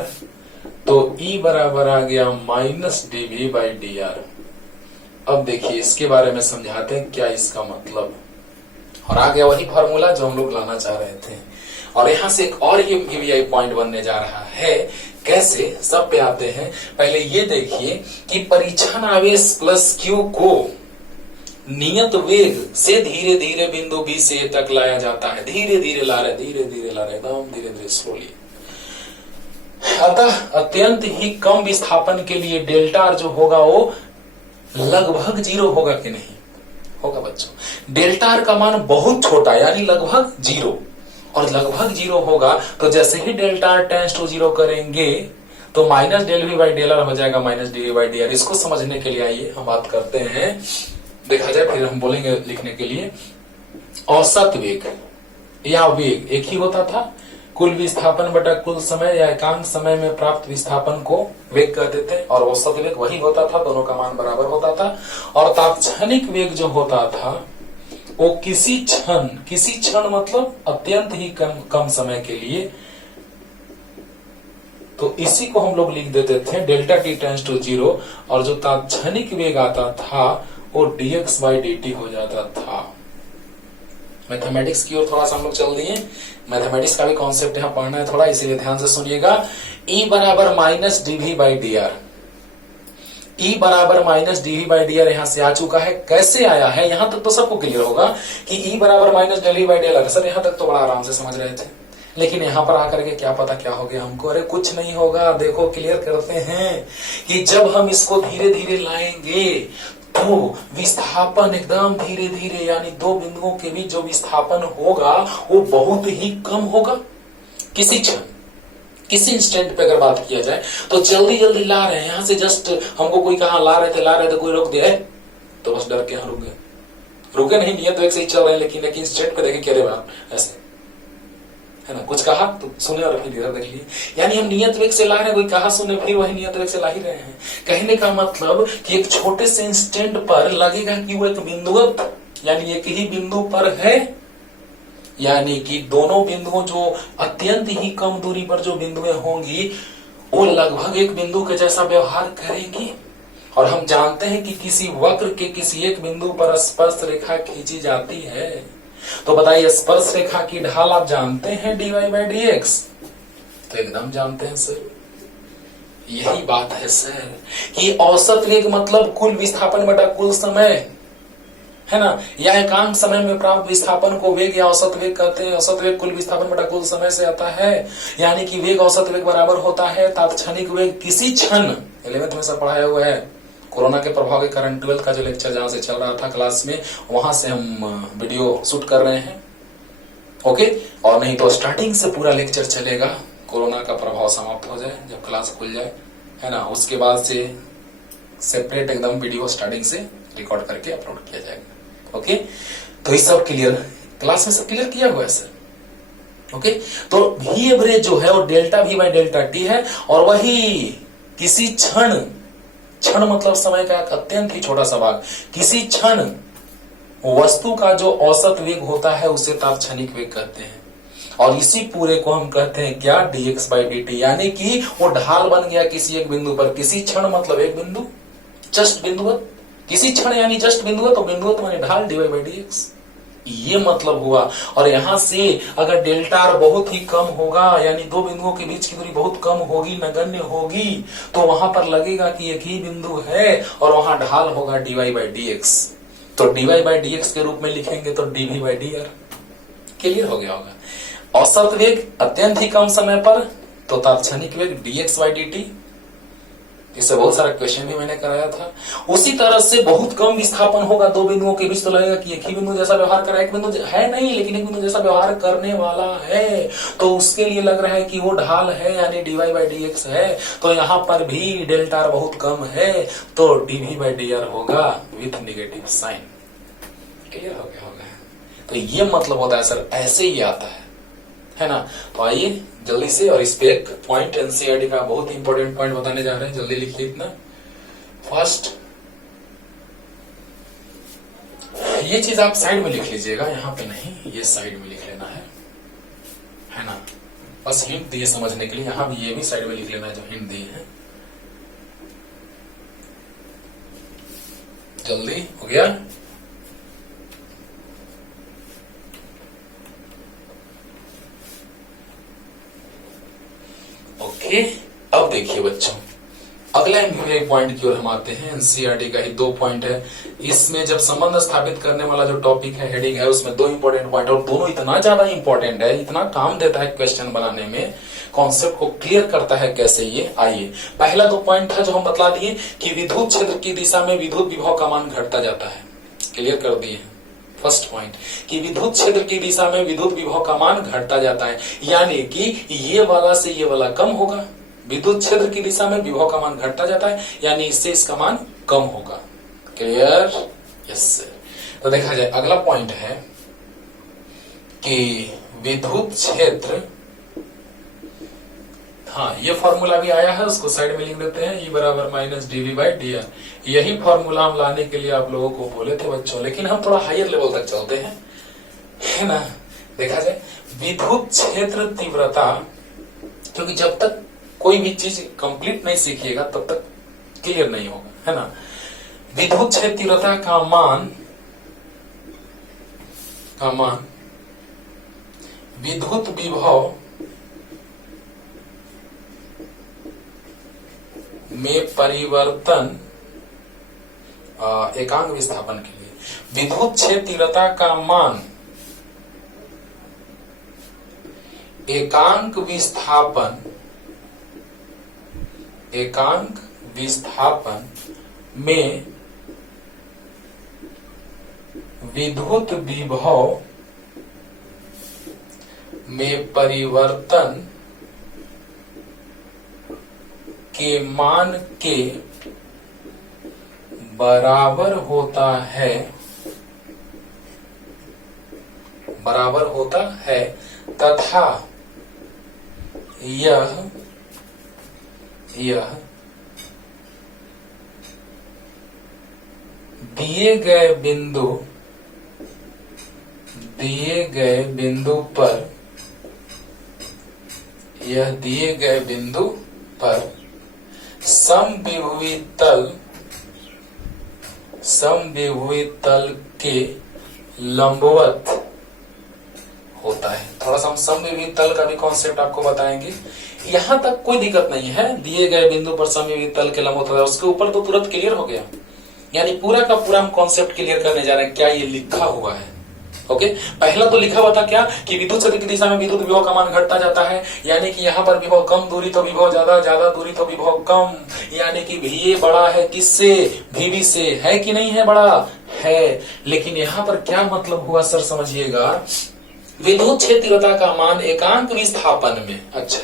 तो तो E बराबर आ गया माइनस dV बाई dr। अब देखिए इसके बारे में समझाते हैं क्या इसका मतलब, और आ गया वही फॉर्मूला जो हम लोग लाना चाह रहे थे। और यहां से एक और ये वीवीआई पॉइंट बनने जा रहा है। कैसे, सब पे आते हैं। पहले ये देखिए कि परीक्षण आवेश प्लस Q को नियत वेग से धीरे धीरे बिंदु B से A तक लाया जाता है। धीरे धीरे ला रहे, धीरे धीरे ला रहे, एकदम धीरे धीरे स्लोली। अतः अत्यंत ही कम विस्थापन के लिए डेल्टा R जो होगा वो लगभग 0 होगा कि नहीं होगा बच्चों। डेल्टा R का मान बहुत छोटा यानी लगभग 0, और लगभग 0 होगा तो जैसे ही डेल्टा R टेंड्स टू 0 करेंगे तो minus del V by del R हो जाएगा minus D V by D R. इसको समझने के लिए आइए हम बात करते हैं, देखा जाए फिर हम बोलेंगे लिखने के लिए। औसत वेग या वेग एक ही होता था, कुल विस्थापन बटा कुल समय या एकांक समय में प्राप्त विस्थापन को वेग कहते थे, और औसत वेग वही होता था, दोनों का मान बराबर होता था। और तात्क्षणिक वेग जो होता था वो किसी क्षण मतलब अत्यंत ही कम समय के लिए, तो इसी को हम लोग लिख देते थे डेल्टा टी टेंड्स टू 0, और जो तात्क्षणिक वेग आता था वो dx बाई dt हो जाता था। मैथमेटिक्स की ओर थोड़ा सा हम लोग चल दिए, मैथमेटिक्स का भी कॉन्सेप्ट यहाँ पढ़ना है थोड़ा, इसीलिए ध्यान से सुनिएगा। E बराबर minus dv by dr, E बराबर माइनस dv बाई dr यहां से आ चुका है। कैसे आया है यहां तक तो सबको क्लियर होगा कि E बराबर minus del V by del R. Sir यहां तक तो बड़ा आराम से समझ रहे थे, लेकिन यहां पर आकर के क्या पता क्या हो गया हमको। अरे कुछ नहीं होगा, देखो क्लियर करते हैं कि जब हम इसको धीरे धीरे लाएंगे तो विस्थापन एकदम धीरे धीरे, यानी दो बिंदुओं के बीच जो विस्थापन होगा वो बहुत ही कम होगा। किसी क्षण, किसी इंस्टेंट पे अगर बात किया जाए तो जल्दी जल्दी ला रहे हैं, यहां से जस्ट हमको कोई कहा ला रहे थे कोई रोक दिया तो बस डर के यहां रुके नहीं, नियत वेग से ही चल रहे हैं, लेकिन इंस्टेंट पे देखे क्या रे बाप ऐसे है ना, कुछ कहा तो सुने और फिर इधर देख लिए, यानी हम नियत वेग से ला रहे हैं, कोई कहा सुने फिर वही नियत वेग से ला ही रहे हैं। कहने का मतलब कि एक छोटे से इंस्टेंट पर लगेगा कि वो एक बिंदुवत यानी एक ही बिंदु पर है, यानी कि दोनों बिंदुओं जो अत्यंत ही कम दूरी पर जो बिंदुएं होंगी वो लगभग एक बिंदु के जैसा व्यवहार करेंगी। और हम जानते हैं कि किसी वक्र के किसी एक बिंदु पर स्पर्श रेखा खींची जाती है, तो बताइए स्पर्श रेखा की ढाल आप जानते हैं dy बाई dx, तो एकदम जानते हैं सर। यही बात है सर कि औसत वेग मतलब कुल विस्थापन बटा कुल समय है ना, या एकांक समय में प्राप्त विस्थापन को वेग या औसत वेग कहते हैं। औसत वेग कुल विस्थापन बटा कुल समय से आता है, यानी कि वेग औसत वेग बराबर होता है तात्क्षणिक वेग किसी क्षण। 11th में सब पढ़ाया हुआ है, कोरोना के प्रभाव के कारण 12th का जो लेक्चर जहां से चल रहा था क्लास में, वहां से हम वीडियो शूट कर रहे हैं। ओके, और नहीं तो स्टार्टिंग से पूरा लेक्चर चलेगा, कोरोना का प्रभाव समाप्त हो जाए जब क्लास खुल जाए है ना, उसके बाद से सेपरेट एकदम वीडियो स्टार्टिंग से रिकॉर्ड करके अपलोड किया जाएगा। ओके, तो ये सब क्लियर क्लास में सब क्लियर किया हुआ है सर। ओके, तो भी एवरेज जो है वो delta we by delta T है, और वही किसी क्षण मतलब समय का एक अत्यंत ही छोटा सा भाग, किसी क्षण वस्तु का जो औसत वेग होता है उसे तात्क्षणिक वेग कहते हैं। और इसी पूरे को हम कहते हैं क्या, dx बाई dt, यानी कि वो ढाल बन गया किसी एक बिंदु पर। किसी क्षण मतलब एक बिंदु, जस्ट बिंदुवत, किसी क्षण यानी जस्ट बिंदुवत, और बिंदुवत माने ढाल dy बाई dx, ये मतलब हुआ। और यहां से अगर डेल्टा आर बहुत ही कम होगा, यानी दो बिंदुओं के बीच की दूरी बहुत कम होगी, नगण्य होगी, तो वहां पर लगेगा कि एक ही बिंदु है और वहां ढाल होगा dy बाई dx। तो dy बाई dx के रूप में लिखेंगे तो dv बाई dr। क्लियर हो गया होगा। औसत वेग अत्यंत ही कम समय पर, तो तात्क्षणिक वेग dx बाई dt। इससे बहुत सारा क्वेश्चन भी मैंने कराया था। उसी तरह से बहुत कम विस्थापन होगा दो बिंदुओं के बीच, तो लगेगा कि एक ही बिंदु जैसा व्यवहार कर रहा है, एक बिंदु है नहीं लेकिन एक बिंदु जैसा व्यवहार करने वाला है, तो उसके लिए लग रहा है कि वो ढाल है यानी dy बाई dx है। तो यहाँ पर भी डेल्टा आर बहुत कम है, तो dv बाई dr होगा विथ नेगेटिव साइन। क्लियर हो गया होगा। तो ये मतलब होता है सर, ऐसे ही आता है ना। तो आइए जल्दी से, और इस पे एक पॉइंट एनसीईआरटी का बहुत इंपॉर्टेंट पॉइंट बताने जा रहे हैं, जल्दी लिखिए इतना। फर्स्ट ये चीज आप साइड में लिख लीजिएगा, यहाँ पे नहीं, ये साइड में लिख लेना है ना। बस हिंट दिए समझने के लिए, यहां भी ये भी साइड में लिख लेना जो हिंट दिए हैं। जल्दी हो गया। ओके, अब देखिए बच्चों, अगला इंपॉर्टेंट पॉइंट की ओर हम आते हैं। एनसीईआरटी का ही 2 पॉइंट है इसमें। जब संबंध स्थापित करने वाला जो टॉपिक है, हेडिंग है, उसमें 2 इंपॉर्टेंट पॉइंट, और दोनों इतना ज्यादा इंपॉर्टेंट है, इतना काम देता है क्वेश्चन बनाने में, कॉन्सेप्ट को क्लियर करता है कैसे। ये आइए, पहला 2 पॉइंट था जो हम बतला दिए कि विद्युत क्षेत्र की दिशा में विद्युत विभव का मान घटता जाता है, क्लियर कर दिए। फर्स्ट पॉइंट कि विद्युत क्षेत्र की दिशा में विद्युत विभव का मान घटता जाता है, यानी कि ये वाला से ये वाला कम होगा। विद्युत क्षेत्र की दिशा में विभव का मान घटता जाता है, यानी इससे इसका मान कम होगा। क्लियर? Yes sir. तो देखा जाए, अगला पॉइंट है कि विद्युत क्षेत्र, हाँ ये फॉर्मूला भी आया है, उसको साइड में लिख देते हैं, E बराबर माइनस dV/dr। यही फॉर्मूला हम लाने के लिए आप लोगों को बोले थे बच्चों, लेकिन हम थोड़ा हायर लेवल तक चलते हैं, है ना। देखा जाए, विद्युत क्षेत्र तीव्रता, क्योंकि जब तक कोई भी चीज कंप्लीट नहीं सीखिएगा तब तक क्लियर नहीं होगा, है ना। विद्युत क्षेत्र तीव्रता का मान विद्युत विभव में परिवर्तन एकांक विस्थापन के लिए, विद्युत क्षेत्र तीव्रता का मान एकांक विस्थापन में विद्युत विभव में परिवर्तन के मान के बराबर होता है तथा यह दिए गए बिंदु पर समविभवी तल के लंबवत होता है। थोड़ा सा हम समविभवी तल का भी कॉन्सेप्ट आपको बताएंगे। यहां तक कोई दिक्कत नहीं है, दिए गए बिंदु पर समविभवी तल के लंबवत होता है, उसके ऊपर तो तुरंत क्लियर हो गया। यानी पूरा का पूरा हम कॉन्सेप्ट क्लियर करने जा रहे हैं, क्या ये लिखा हुआ है। ओके, पहला तो लिखा हुआ था क्या कि विद्युत क्षेत्र की दिशा में विद्युत विभव का मान घटता जाता है, यानी कि यहाँ पर विभव कम दूरी तो विभव ज्यादा, ज्यादा दूरी तो विभव कम, यानी कि VA बड़ा है किससे, VB से, है कि नहीं है, बड़ा है। लेकिन यहाँ पर क्या मतलब हुआ सर, समझिएगा, विद्युत क्षेत्र तीव्रता का मान एकांक विस्थापन में, अच्छा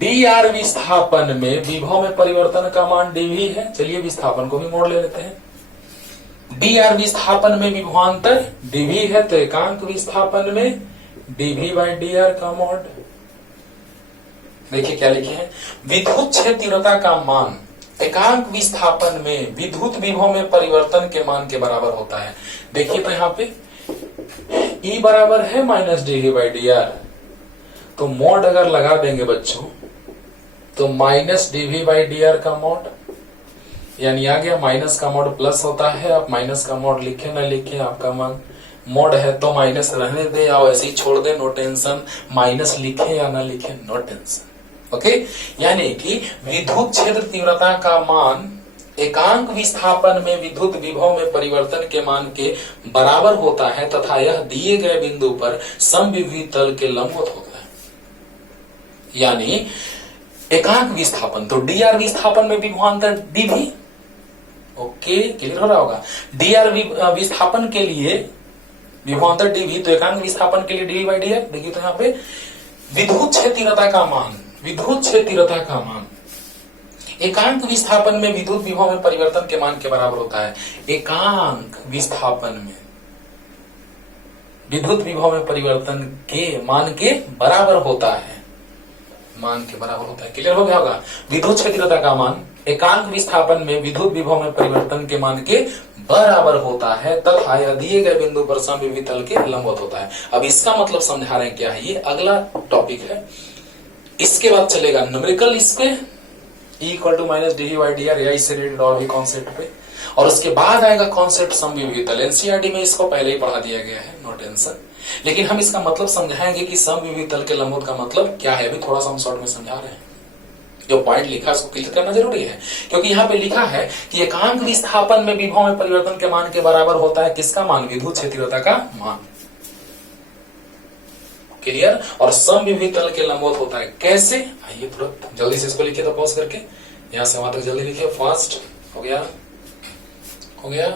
dr विस्थापन में विभव में परिवर्तन का मान dV है। चलिए विस्थापन को भी मोड़ ले लेते हैं। dr विस्थापन में विभवांतर dV है, तो एकांक विस्थापन में dV/dr का मॉड। देखिए क्या लिखे हैं, विद्युत क्षेत्र तीव्रता का मान एकांक विस्थापन में विद्युत विभव में परिवर्तन के मान के बराबर होता है। देखिए तो यहाँ पे E बराबर है माइनस dV/dr, तो मॉड अगर लगा देंगे बच्चों तो माइनस dV/dr का मॉड, यानी आ गया माइनस का मॉड प्लस होता है। आप माइनस का मॉड लिखे ना लिखे, आपका मान मॉड है तो माइनस रहने दे या ऐसे ही छोड़ दे, नो टेंशन। माइनस लिखे या ना लिखे, नो टेंशन। ओके, यानी कि विद्युत क्षेत्र तीव्रता का मान एकांक विस्थापन में विद्युत विभव में परिवर्तन के मान के बराबर होता है तथा यह दिए गए बिंदु पर समविभवी तल के लंबवत होता है। यानी एकांक विस्थापन तो dr विस्थापन में विभवांतर dV। ओके, क्लियर हो रहा होगा। dr विस्थापन के लिए विभवांतर dV, तो एकांक विस्थापन के लिए dV/dr। देखिए तो यहाँ पे विद्युत क्षेत्र तीव्रता का मान एकांक विस्थापन में विद्युत विभव में परिवर्तन के मान के बराबर होता है। एकांक विस्थापन में विद्युत विभव में परिवर्तन के मान के बराबर होता है, क्लियर हो गया होगा। विद्युत क्षेत्र तीव्रता का मान एकांक विस्थापन में विद्युत विभव में परिवर्तन के मान के बराबर होता है तथा यह दिए गए बिंदु पर समविभीत तल के लंबवत होता है। अब इसका मतलब समझा रहे हैं क्या है, ये अगला टॉपिक है। इसके बाद चलेगा न्यूमेरिकल इस पे इक्वल टू माइनस डी/dr या इससे रिलेटेड और भी कॉन्सेप्ट पे, और उसके बाद आएगा कॉन्सेप्ट समविभीत तल। एनसीईआरटी में इसको पहले ही पढ़ा दिया गया है, नो टेंशन। लेकिन हम इसका मतलब समझाएंगे कि समविभीत तल के लंबवत का मतलब क्या है। अभी थोड़ा सा हम शॉर्ट में समझा रहे हैं, जो पॉइंट लिखा है उसको क्लियर करना जरूरी है, क्योंकि यहाँ पे लिखा है कि एकांक विस्थापन में विभव में परिवर्तन के मान के बराबर होता है किसका मान, विद्युत क्षेत्रता का मान। क्लियर। और समविभीत तल के लंबवत होता है कैसे, आइए तुरंत जल्दी से इसको लिखिए, तो पॉज करके यहां से वहां तक जल्दी लिखिए, फास्ट हो गया, हो गया।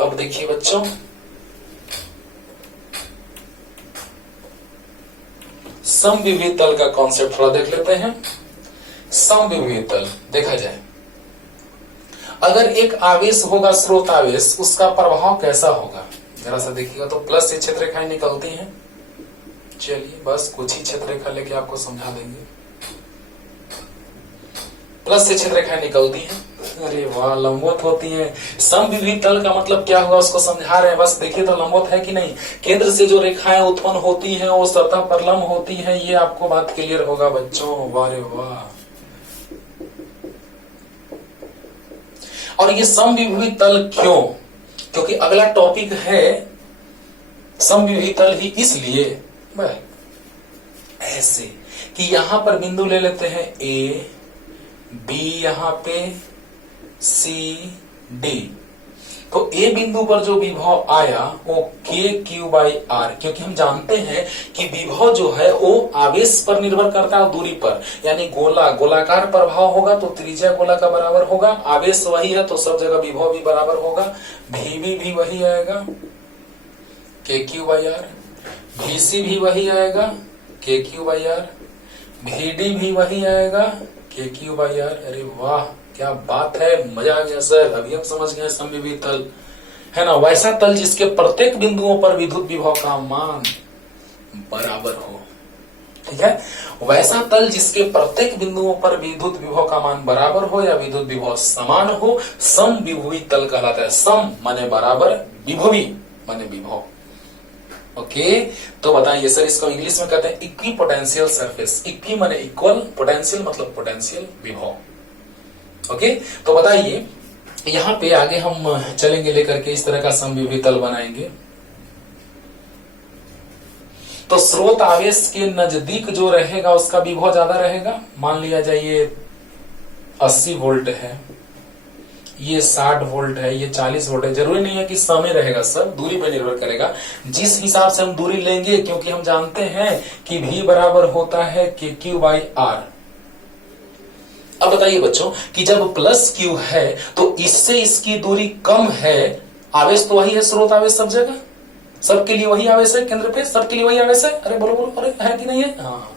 अब देखिए बच्चों, समविभीत तल का कॉन्सेप्ट थोड़ा देख लेते हैं। समविभीत तल देखा जाए, अगर एक आवेश होगा स्रोत आवेश, उसका प्रभाव कैसा होगा जरा सा देखिएगा। तो प्लस से क्षेत्र रेखाएं निकलती हैं। चलिए बस कुछ ही क्षेत्र रेखा लेके आपको समझा देंगे। प्लस से क्षेत्र रेखाएं निकलती हैं, अरे वाह, लंबवत होती है। समविभीत तल का मतलब क्या हुआ उसको समझा रहे हैं। बस देखिए तो लंबवत है कि नहीं। केंद्र से जो रेखाएं उत्पन्न होती हैं वो सतह पर लंब होती हैं, ये आपको बात क्लियर होगा बच्चों। वाह वाह। और ये समविभीत तल क्यों, क्योंकि अगला टॉपिक है समविभीत तल ही इसलिए ऐसे कि यहां पर बिंदु ले लेते हैं ए बी, यहां पे सी डी। तो ए बिंदु पर जो विभव आया वो KQ/R, क्योंकि हम जानते हैं कि विभव जो है वो आवेश पर निर्भर करता है, दूरी पर। यानी गोलाकार प्रभाव होगा तो त्रिज्या गोला का बराबर होगा, आवेश वही है तो सब जगह विभव भी बराबर होगा। VB भी वही आएगा KQ/R, VC भी वही आएगा KQ/R, VD भी वही आएगा KQ/R। अरे वाह क्या बात है, मजा आ गया सर, अभी हम समझ गए समविभीत तल है ना। वैसा तल जिसके प्रत्येक बिंदुओं पर विद्युत विभव का मान बराबर हो, ठीक है। वैसा तल जिसके प्रत्येक बिंदुओं पर विद्युत विभव का मान बराबर हो या विद्युत विभव समान हो, समविभवी तल कहलाता है। सम माने बराबर, विभवी माने विभव। ओके तो बताइए सर, इसको इंग्लिश में कहते हैं इक्वी पोटेंशियल सरफेस। इक्वी माने इक्वल, पोटेंशियल मतलब पोटेंशियल विभव। ओके तो बताइए, यहां पे आगे हम चलेंगे लेकर के इस तरह का समविभवी तल बनाएंगे। तो स्रोत आवेश के नजदीक जो रहेगा उसका विभव ज्यादा रहेगा। मान लिया जाए 80 वोल्ट है, ये 60 वोल्ट है, ये 40 वोल्ट है। जरूरी नहीं है कि समय रहेगा सर, दूरी पर निर्भर करेगा। जिस हिसाब से हम दूरी लेंगे, क्योंकि हम जानते हैं कि V बराबर होता है KQ/R। अब बताइए बच्चों कि जब प्लस Q है तो इससे इसकी दूरी कम है। आवेश तो वही है, स्रोत आवेश सब जगह, सबके लिए वही आवेश है, केंद्र पे सबके लिए वही आवेश है। अरे बोलो बोलो, अरे है कि नहीं है? हाँ,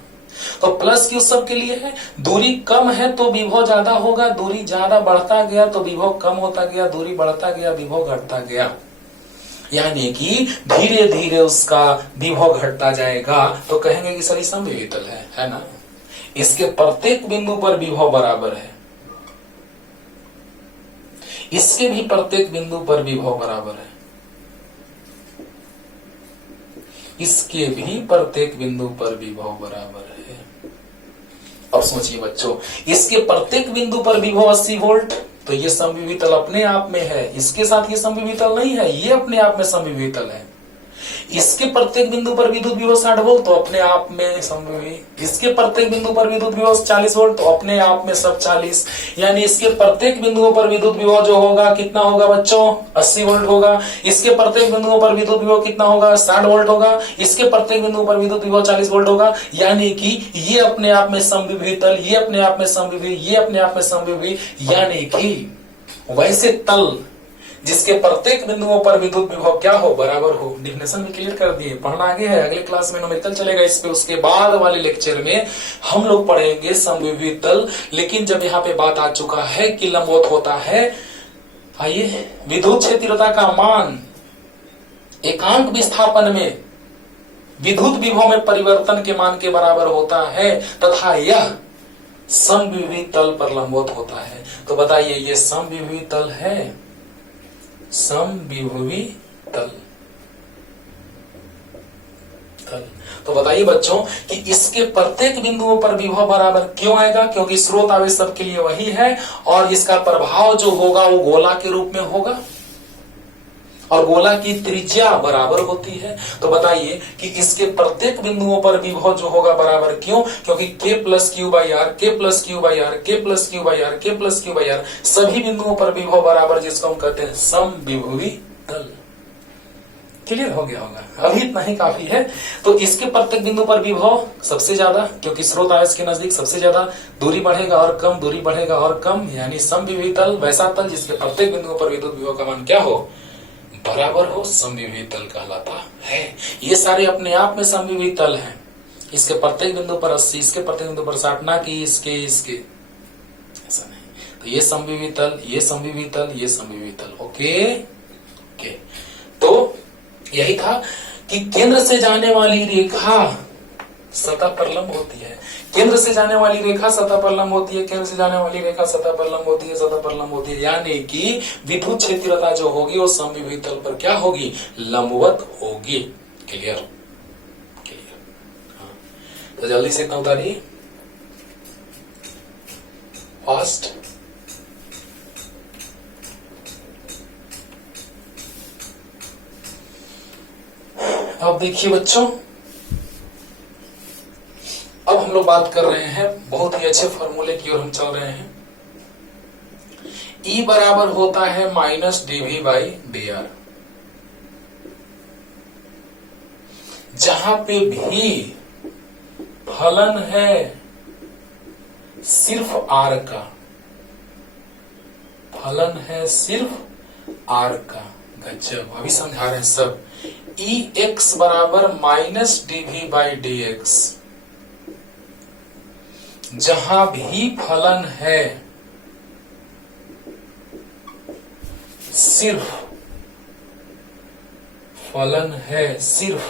तो प्लस Q सबके लिए है। दूरी कम है तो विभव ज्यादा होगा, दूरी ज्यादा बढ़ता गया तो विभव कम होता गया, दूरी बढ़ता गया विभव घटता गया। यानी कि धीरे धीरे उसका विभव घटता जाएगा। तो कहेंगे कि सर समविभवी तल है ना। इसके प्रत्येक बिंदु पर विभव बराबर है, इसके भी प्रत्येक बिंदु पर विभव बराबर है, इसके भी प्रत्येक बिंदु पर विभव बराबर है। अब सोचिए बच्चों, इसके प्रत्येक बिंदु पर विभव 80 वोल्ट, तो ये समविभवी तल अपने आप में है। इसके साथ ये समविभवी तल नहीं है, ये अपने आप में समविभवी तल है। इसके प्रत्येक बिंदु पर विद्युत विभव 60 वोल्ट तो अपने आप में समविभवी। इसके प्रत्येक बिंदु पर विद्युत विभव 40 वोल्ट तो अपने आप में सब 40। यानी इसके प्रत्येक बिंदुओं पर विद्युत विभव जो होगा कितना होगा बच्चों, 80 वोल्ट होगा। इसके प्रत्येक बिंदुओं पर विद्युत विभव कितना होगा, 60 वोल्ट होगा। इसके प्रत्येक बिंदुओं पर विद्युत विभव 40 वोल्ट होगा। यानी कि ये अपने आप में समविभवी तल, ये अपने आप में समविभवी, ये अपने आप में समविभवी। यानी कि वैसे तल जिसके प्रत्येक बिंदुओं पर विद्युत विभव क्या हो, बराबर हो। डिफिनेशन भी क्लियर कर दिए, पढ़ना आगे है, अगले क्लास में न्यूमेरिकल चलेगा इस पे। उसके बाद वाले लेक्चर में हम लोग पढ़ेंगे समविभवी तल। लेकिन जब यहाँ पे बात आ चुका है कि लंबवत होता है, आइए, विद्युत क्षेत्रता का मान एकांक विस्थापन में विद्युत विभव में परिवर्तन के मान के बराबर होता है तथा यह समविभवी तल पर लंबवत होता है। तो बताइए ये समविभवी तल है, समविभवी तल। तो बताइए बच्चों कि इसके प्रत्येक बिंदुओं पर विभव बराबर क्यों आएगा? क्योंकि स्रोत आवेश सबके लिए वही है और इसका प्रभाव जो होगा वो गोला के रूप में होगा और गोला की त्रिज्या बराबर होती है। तो बताइए कि इसके प्रत्येक बिंदुओं पर विभव जो होगा बराबर क्यों? क्योंकि K plus Q by R, K plus Q by R, K plus Q by R, K plus Q by R, सभी बिंदुओं पर विभव बराबर, जिसको हम कहते हैं समविभवी तल। क्लियर हो गया होगा? अभी इतना ही काफी है। तो इसके प्रत्येक बिंदु पर विभव सबसे ज्यादा, क्योंकि स्रोत आवेश के नजदीक सबसे ज्यादा, दूरी बढ़ेगा और कम, दूरी बढ़ेगा और कम, यानी समविभवी तल वैसा तल जिसके प्रत्येक बिंदुओं पर विद्युत विभव का मान क्या हो? बराबर हो, समविभवी तल कहलाता है। ये सारे अपने आप में समविभवी तल हैं। इसके प्रत्येक बिंदु पर 80, इसके प्रत्येक बिंदु पर 60, ना कि इसके ऐसा नहीं। तो ये समविभवी तल, ये समविभवी तल, ये समविभवी तल। Okay okay. तो यही था कि केंद्र से जाने वाली रेखा सतह पर लंब होती है, केंद्र से जाने वाली रेखा सतह पर लंब होती है, केंद्र से जाने वाली रेखा सतह पर लंब होती है, सतह पर लंब होती है, यानी कि विद्युत क्षेत्रता जो होगी वो समविभवी तल पर क्या होगी? लंबवत होगी। क्लियर? क्लियर। हाँ, तो जल्दी से इतना उतारिए फास्ट। अब देखिए बच्चों, अब हम लोग बात कर रहे हैं बहुत ही अच्छे फॉर्मूले की ओर हम चल रहे हैं। E बराबर होता है माइनस dV बाई dr, जहां पे भी फलन है सिर्फ r का, फलन है सिर्फ r का। गजब, अभी समझा रहे हैं सब। Ex बराबर माइनस dV बाई dx, जहां भी फलन है सिर्फ, फलन है सिर्फ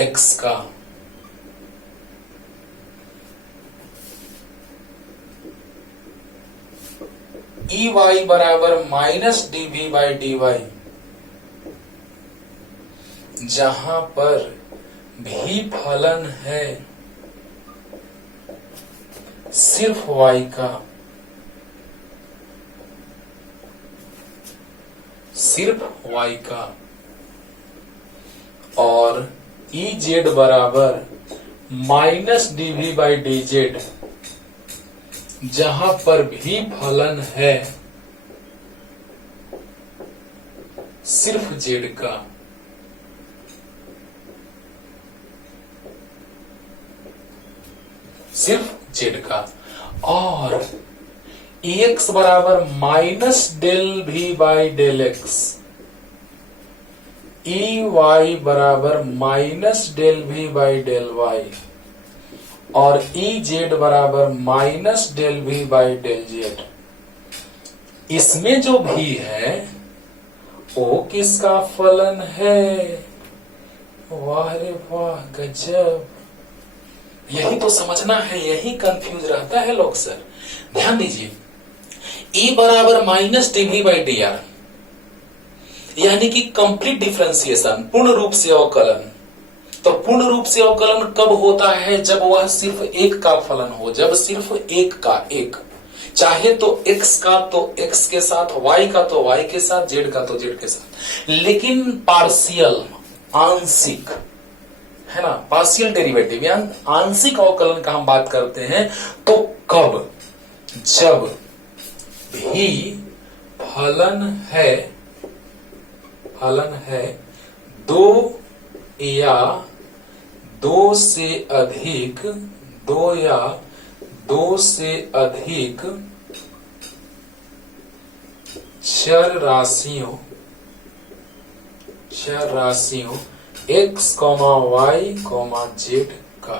x का, Ey बराबर माइनस dV बाई dy, जहां पर भी फलन है सिर्फ y का, सिर्फ y का, और Ez बराबर माइनस dV बाई dz, जहां पर भी फलन है सिर्फ z का। सिर्फ z का। और Ex बराबर minus del V by del x, Ey बराबर minus del V by del Y, और Ez बराबर minus del V by del z. इसमें जो भी है वो किसका फलन है? वाह रे वाह, गजब। यही तो समझना है, यही कंफ्यूज रहता है लोग सर। ध्यान दीजिए, E बराबर माइनस dV बाई dr, यानी कि कंप्लीट डिफरेंशिएशन, पूर्ण रूप से अवकलन। तो पूर्ण रूप से अवकलन कब होता है? जब वह सिर्फ एक का फलन हो, जब सिर्फ एक का एक, चाहे तो x का तो x के साथ, y का तो y के साथ, z का तो z के साथ। लेकिन पार्शियल, आंशिक है ना, पार्शियल डेरिवेटिव यानी आंशिक अवकलन का हम बात करते हैं। तो कब? जब भी फलन है दो या दो से अधिक, दो या दो से अधिक चर राशियों x, y, z का।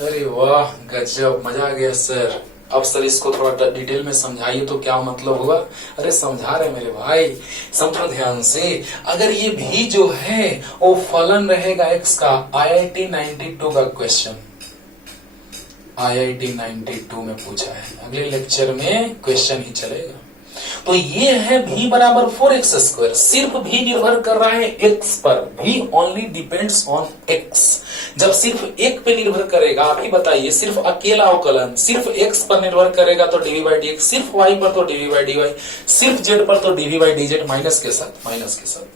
अरे वाह गजब, मजा आ गया सर। अब सर इसको थोड़ा डिटेल में समझाइए तो क्या मतलब हुआ। अरे समझा रहे मेरे भाई, समझो ध्यान से। अगर ये भी जो है वो फलन रहेगा x का, IIT 92 का क्वेश्चन, IIT 92 में पूछा है, अगले लेक्चर में क्वेश्चन ही चलेगा। तो ये है v बराबर 4x², सिर्फ भी निर्भर कर रहा है x पर, भी ओनली डिपेंड्स ऑन x। जब सिर्फ एक पे निर्भर करेगा, आप ही बताइए, सिर्फ अकेला अवकलन सिर्फ x पर निर्भर करेगा तो dv/dx, सिर्फ y पर तो dv/dy, सिर्फ z पर तो dv/dz, माइनस के साथ।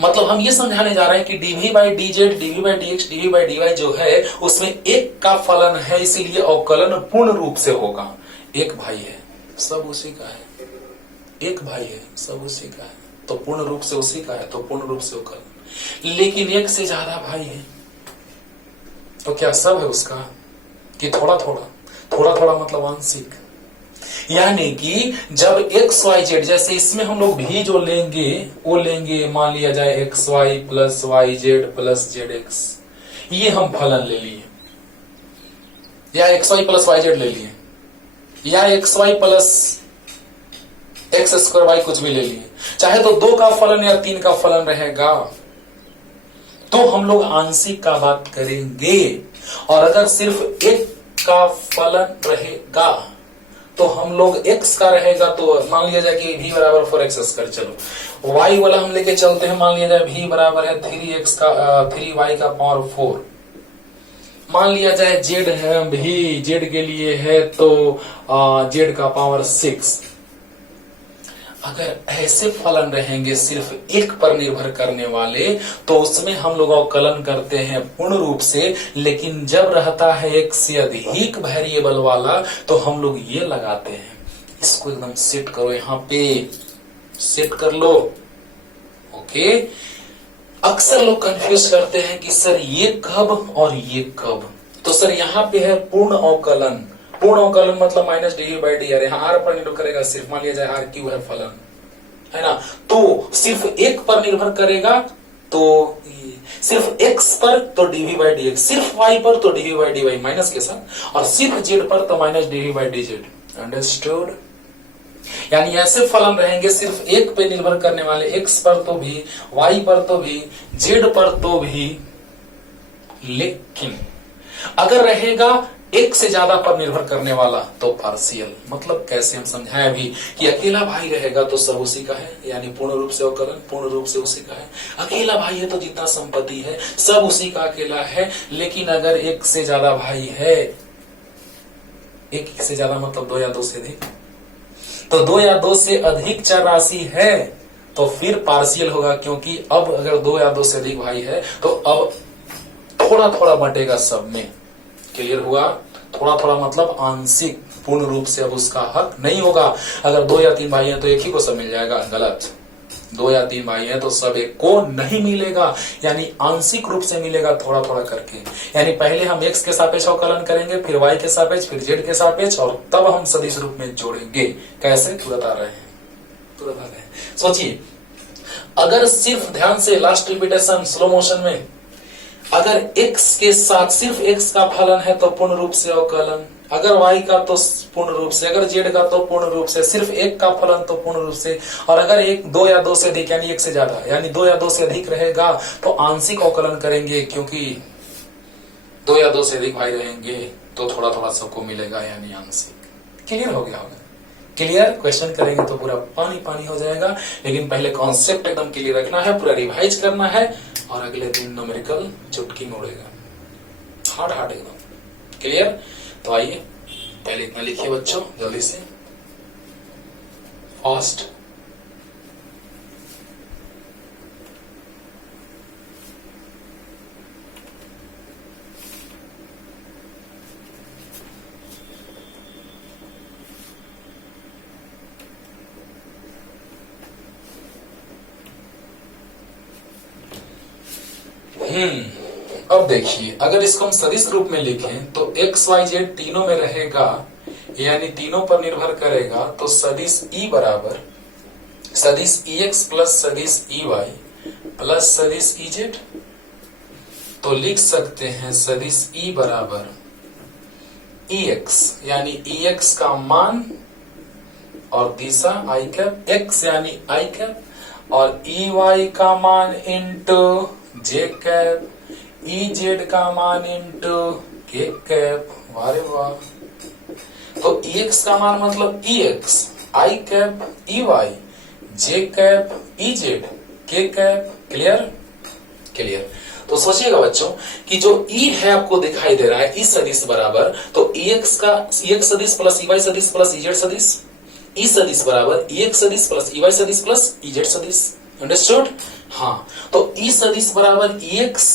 मतलब हम ये समझाने जा रहे हैं कि dv/dz, dv/dx, dv/dy जो है उसमें एक का फलन है, इसीलिए अवकलन पूर्ण रूप से होगा। एक भाई है सब उसी का है, एक भाई है सब उसी का है, तो पूर्ण रूप से उसी का है, तो पूर्ण रूप से अवकलन। लेकिन एक से ज्यादा भाई है तो क्या सब है उसका कि थोड़ा थोड़ा मतलब आंशिक। यानी कि जब XYZ, जैसे इसमें हम लोग भी जो लेंगे वो लेंगे, मान लिया जाए XY plus YZ plus ZX, ये हम फलन ले लिए, या XY प्लस YZ ले लिए, या XY प्लस x²y कुछ भी ले लिए, चाहे तो 2 का फलन या 3 का फलन रहेगा, तो हम लोग आंशिक का बात करेंगे। और अगर सिर्फ एक का फलन रहेगा तो हम लोग x का रहेगा, तो मान लिया जाए कि v बराबर 4x², चलो y वाला हम लेके चलते हैं, मान लिया जाए v बराबर है 3y का पावर 4, मान लिया जाए z है, भी z के लिए है तो z का पावर 6। अगर ऐसे फलन रहेंगे सिर्फ एक पर निर्भर करने वाले, तो उसमें हम लोग अवकलन करते हैं पूर्ण रूप से। लेकिन जब रहता है एक से अधिक वेरिएबल वाला तो हम लोग ये लगाते हैं, इसको एकदम सेट करो, यहाँ पे सेट कर लो। ओके, अक्सर लोग कंफ्यूज करते हैं कि सर ये कब और ये कब। तो सर यहाँ पे है पूर्ण अवकलन, पूर्ण अवकलन मतलब माइनस dv/dr, यहाँ r पर निर्भर करेगा सिर्फ, मान लिया जाए r³ है फलन, है ना, तो सिर्फ एक पर निर्भर करेगा तो सिर्फ x पर तो dv/dx, सिर्फ y पर तो dv/dy माइनस के साथ, और सिर्फ z पर तो माइनस dv/dz। अंडरस्टूड? यानी ऐसे फलन रहेंगे सिर्फ एक पे निर्भर करने वाले, x पर तो भी, y पर तो भी, z पर तो भी। लेकिन अगर रहेगा एक से ज्यादा पर निर्भर करने वाला तो पार्शियल, मतलब कैसे हम समझाएं अभी कि अकेला भाई रहेगा तो सब उसी का है, यानी पूर्ण रूप से अवकलन पूर्ण रूप से उसी का है। अकेला भाई है तो जितना संपत्ति है सब उसी का अकेला है। लेकिन अगर एक से ज्यादा भाई है, एक से ज्यादा मतलब 2 या 2 से अधिक, तो 2 या 2 से अधिक चर राशि है तो फिर पार्शियल होगा, क्योंकि अब अगर 2 या 2 से अधिक भाई है तो अब थोड़ा थोड़ा बटेगा सब में। क्लियर हुआ? थोड़ा थोड़ा मतलब आंशिक, पूर्ण रूप से अब उसका हक नहीं होगा। अगर 2 या 3 भाई हैं तो एक ही को सब मिल जाएगा, गलत। 2 या 3 भाई हैं तो सब एक को नहीं मिलेगा, यानी आंशिक रूप से मिलेगा थोड़ा थोड़ा करके। यानी पहले हम x के सापेक्ष अवकलन करेंगे, फिर y के सापेक्ष, फिर z के सापेक्ष, और तब हम सदिश रूप में जोड़ेंगे। कैसे? तुरंत आ रहे हैं। सोचिए, अगर सिर्फ ध्यान से लास्ट रिपीटेशन स्लो मोशन में, अगर x के साथ सिर्फ x का फलन है तो पूर्ण रूप से अवकलन, अगर y का तो पूर्ण रूप से, अगर z का तो पूर्ण रूप से, सिर्फ एक का फलन तो पूर्ण रूप से, और अगर 2 या 2 से अधिक यानी 1 से ज्यादा, यानी 2 या 2 से अधिक रहेगा तो आंशिक अवकलन करेंगे, क्योंकि 2 या 2 से अधिक भाई रहेंगे तो थोड़ा थोड़ा सबको मिलेगा, यानी आंशिक। क्लियर हो गया होगा? क्लियर? क्वेश्चन करेंगे तो पूरा पानी पानी हो जाएगा, लेकिन पहले कॉन्सेप्ट एकदम क्लियर रखना है, पूरा रिवाइज करना है, और अगले दिन न्यूमेरिकल चुटकी में उड़ेगा, हार्ड एकदम। क्लियर? तो आइए पहले इतना लिखिए बच्चों जल्दी से, फास्ट। अब देखिए, अगर इसको हम सदिश रूप में लिखें तो x y z तीनों में रहेगा, यानी तीनों पर निर्भर करेगा, तो सदिश E बराबर सदिश EX प्लस सदिश EY प्लस सदिश EZ। तो लिख सकते हैं सदिश E बराबर, सदिश EX प्लस सदिश EY प्लस सदिश EZ। तो लिख सकते हैं सदिश E बराबर, सदिश EX प्लस सदिश EY प्लस सदिश EZ। तो लिख सकते हैं सदिश E बराबर, सदिश EX प्लस सदिश EY प्लस सदिश EZ। तो लिख सकते हैं सदिश E बराबर, सदिश EX प्लस सदिश EY प्लस सदिश EZ। तो लिख सकते हैं सदिश E बराबर, Ex यानी Ex का मान और दिशा I कैप, x यानी I कैप और Ey का मान इंटू J कैप, Ez का मान इंटू K कैप। वारे वाह। तो Ex का मान मतलब Ex, I cap, Ey, J cap, Ez, K cap. Clear? Clear. तो सोचिएगा बच्चों कि जो E है आपको दिखाई दे रहा है, E सदिश बराबर, तो Ex का Ex सदिश प्लस Ey सदिश प्लस Ez सदिश, E सदिश बराबर Ex सदिश प्लस Ey सदिश प्लस Ez सदिश। अंडरस्टूड? हाँ, तो E सदिश बराबर Ex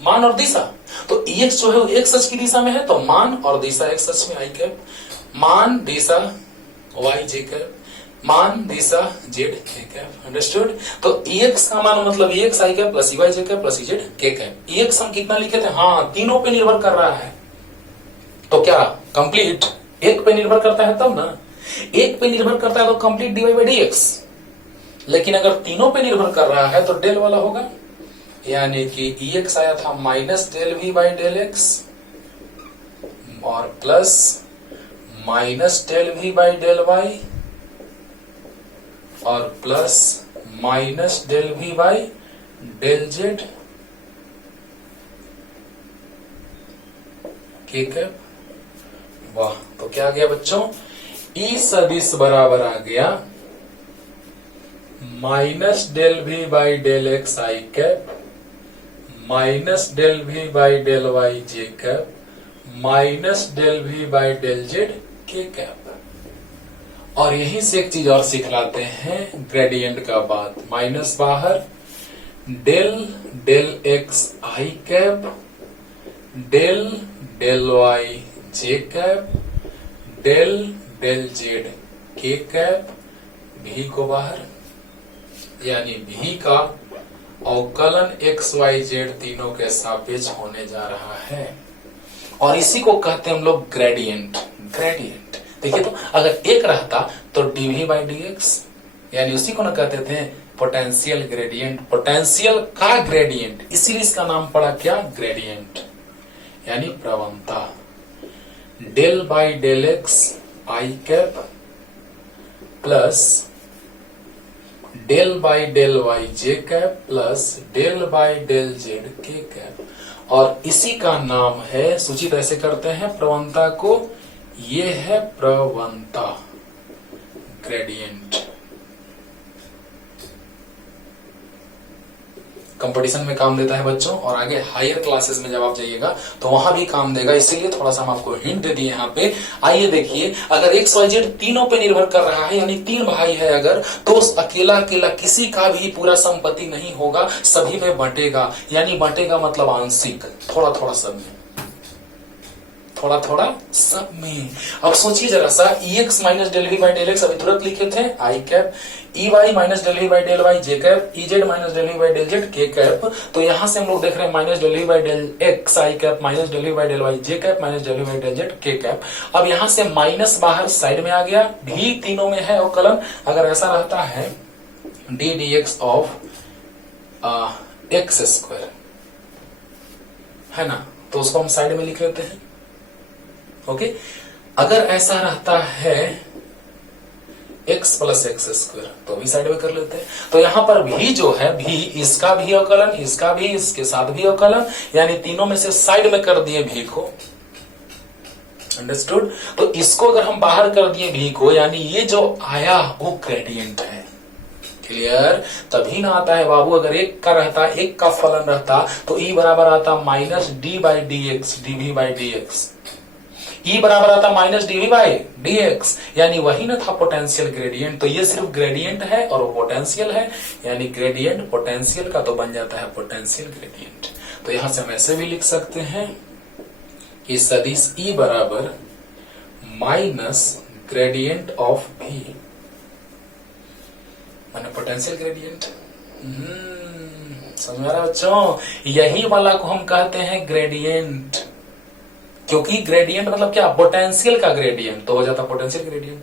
मान और दिशा, तो Ex जो है वो x अक्ष की दिशा में है, तो मान और दिशा x अक्ष में I कैप, मान दिशा y j कैप, मान दिशा z k कैप। अंडरस्टूड? तो Ex का मान मतलब Ex I cap plus Ey j cap plus Ez k cap. Ex हम कितना लिखे थे? हाँ, तीनों पे निर्भर कर रहा है। तो क्या कंप्लीट एक पे निर्भर करता है तब ना, एक पे निर्भर करता है तो कंप्लीट dy बाई dx, लेकिन अगर तीनों पे निर्भर कर रहा है तो डेल वाला होगा, यानी कि Ex आया था minus del V by del X और plus minus del V by del Y और plus minus del V by del Z के कैप। वाह। तो क्या आ गया बच्चों? E सदिश बराबर आ गया minus del V by del x I cap minus del V by del Y J cap minus del V by del Z के कैप। और यहीं से एक चीज और सिखलाते हैं, ग्रेडियंट का बात। माइनस बाहर, डेल डेल एक्स आई कैप डेल डेल वाई जे कैप डेल डेल जेड के कैप, भी को बाहर, यानी भी का अवकलन एक्स वाई जेड तीनों के सापेक्ष होने जा रहा है, और इसी को कहते हैं हम लोग ग्रेडियंट। ग्रेडियंट देखिए, तो अगर एक रहता तो डीवी बाई डी एक्स, यानी उसी को ना कहते थे पोटेंशियल ग्रेडियंट, पोटेंशियल का ग्रेडियंट, इसीलिए इसका नाम पड़ा क्या? ग्रेडियंट, यानी प्रवणता। Del by del x I cap plus del by del Y J cap plus del by del Z के कैप, और इसी का नाम है, सूचित ऐसे करते हैं प्रवणता को, ये है प्रवणता, ग्रेडियंट। कंपटीशन में काम देता है बच्चों, और आगे हायर क्लासेस में जब आप जाइएगा तो वहां भी काम देगा, इसीलिए थोड़ा सा हम आपको हिंट दे दिए यहाँ पे। आइए देखिए, अगर एक्स वाई जेड तीनों पे निर्भर कर रहा है, यानी तीन भाई है अगर, तो अकेला अकेला किसी का भी पूरा संपत्ति नहीं होगा, सभी में बंटेगा, यानी बंटेगा मतलब आंशिक, थोड़ा थोड़ा सब में, थोड़ा थोड़ा सब में। अब सोचिए जरा सा, Ex minus del V by del X अभी तुरंत लिखे थे I cap, Ey minus del V by del Y J cap, Ez minus del V by del Z के कैप। तो यहां से हम लोग देख रहे हैं minus del V by del x I cap minus del V by del Y J cap minus del V by del Z के कैप। अब यहां से माइनस बाहर साइड में आ गया, भी तीनों में है अवकलन। अगर ऐसा रहता है D D x of x square, है ना, तो उसको हम साइड में लिख लेते हैं। ओके, अगर ऐसा रहता है x प्लस एक्स स्क्वायर, तो भी साइड में कर लेते हैं। तो यहां पर भी जो है, भी इसका भी अवकलन, इसका भी, इसके साथ भी अवकलन, यानी तीनों में से साइड में कर दिए भी को। अंडरस्टूड? तो इसको अगर हम बाहर कर दिए भी को, यानी ये जो आया वो ग्रेडियंट है। क्लियर? तभी ना आता है बाबू, अगर एक का रहता, एक का फलन रहता, तो E बराबर आता minus d by d x d V by d x, E बराबर आता minus DV by d x, यानी वही ना था पोटेंशियल ग्रेडियंट। तो ये सिर्फ ग्रेडियंट है और वो पोटेंशियल है, यानी ग्रेडियंट पोटेंशियल का तो बन जाता है पोटेंशियल ग्रेडियंट। तो यहां से हम ऐसे भी लिख सकते हैं कि सदिश E बराबर माइनस ग्रेडियंट ऑफ V, माने पोटेंशियल ग्रेडियंट। समझ में आ रहा बच्चों? यही वाला को हम कहते हैं ग्रेडियंट, क्योंकि ग्रेडियंट मतलब क्या? पोटेंशियल का ग्रेडियंट, तो हो जाता पोटेंशियल ग्रेडियंट।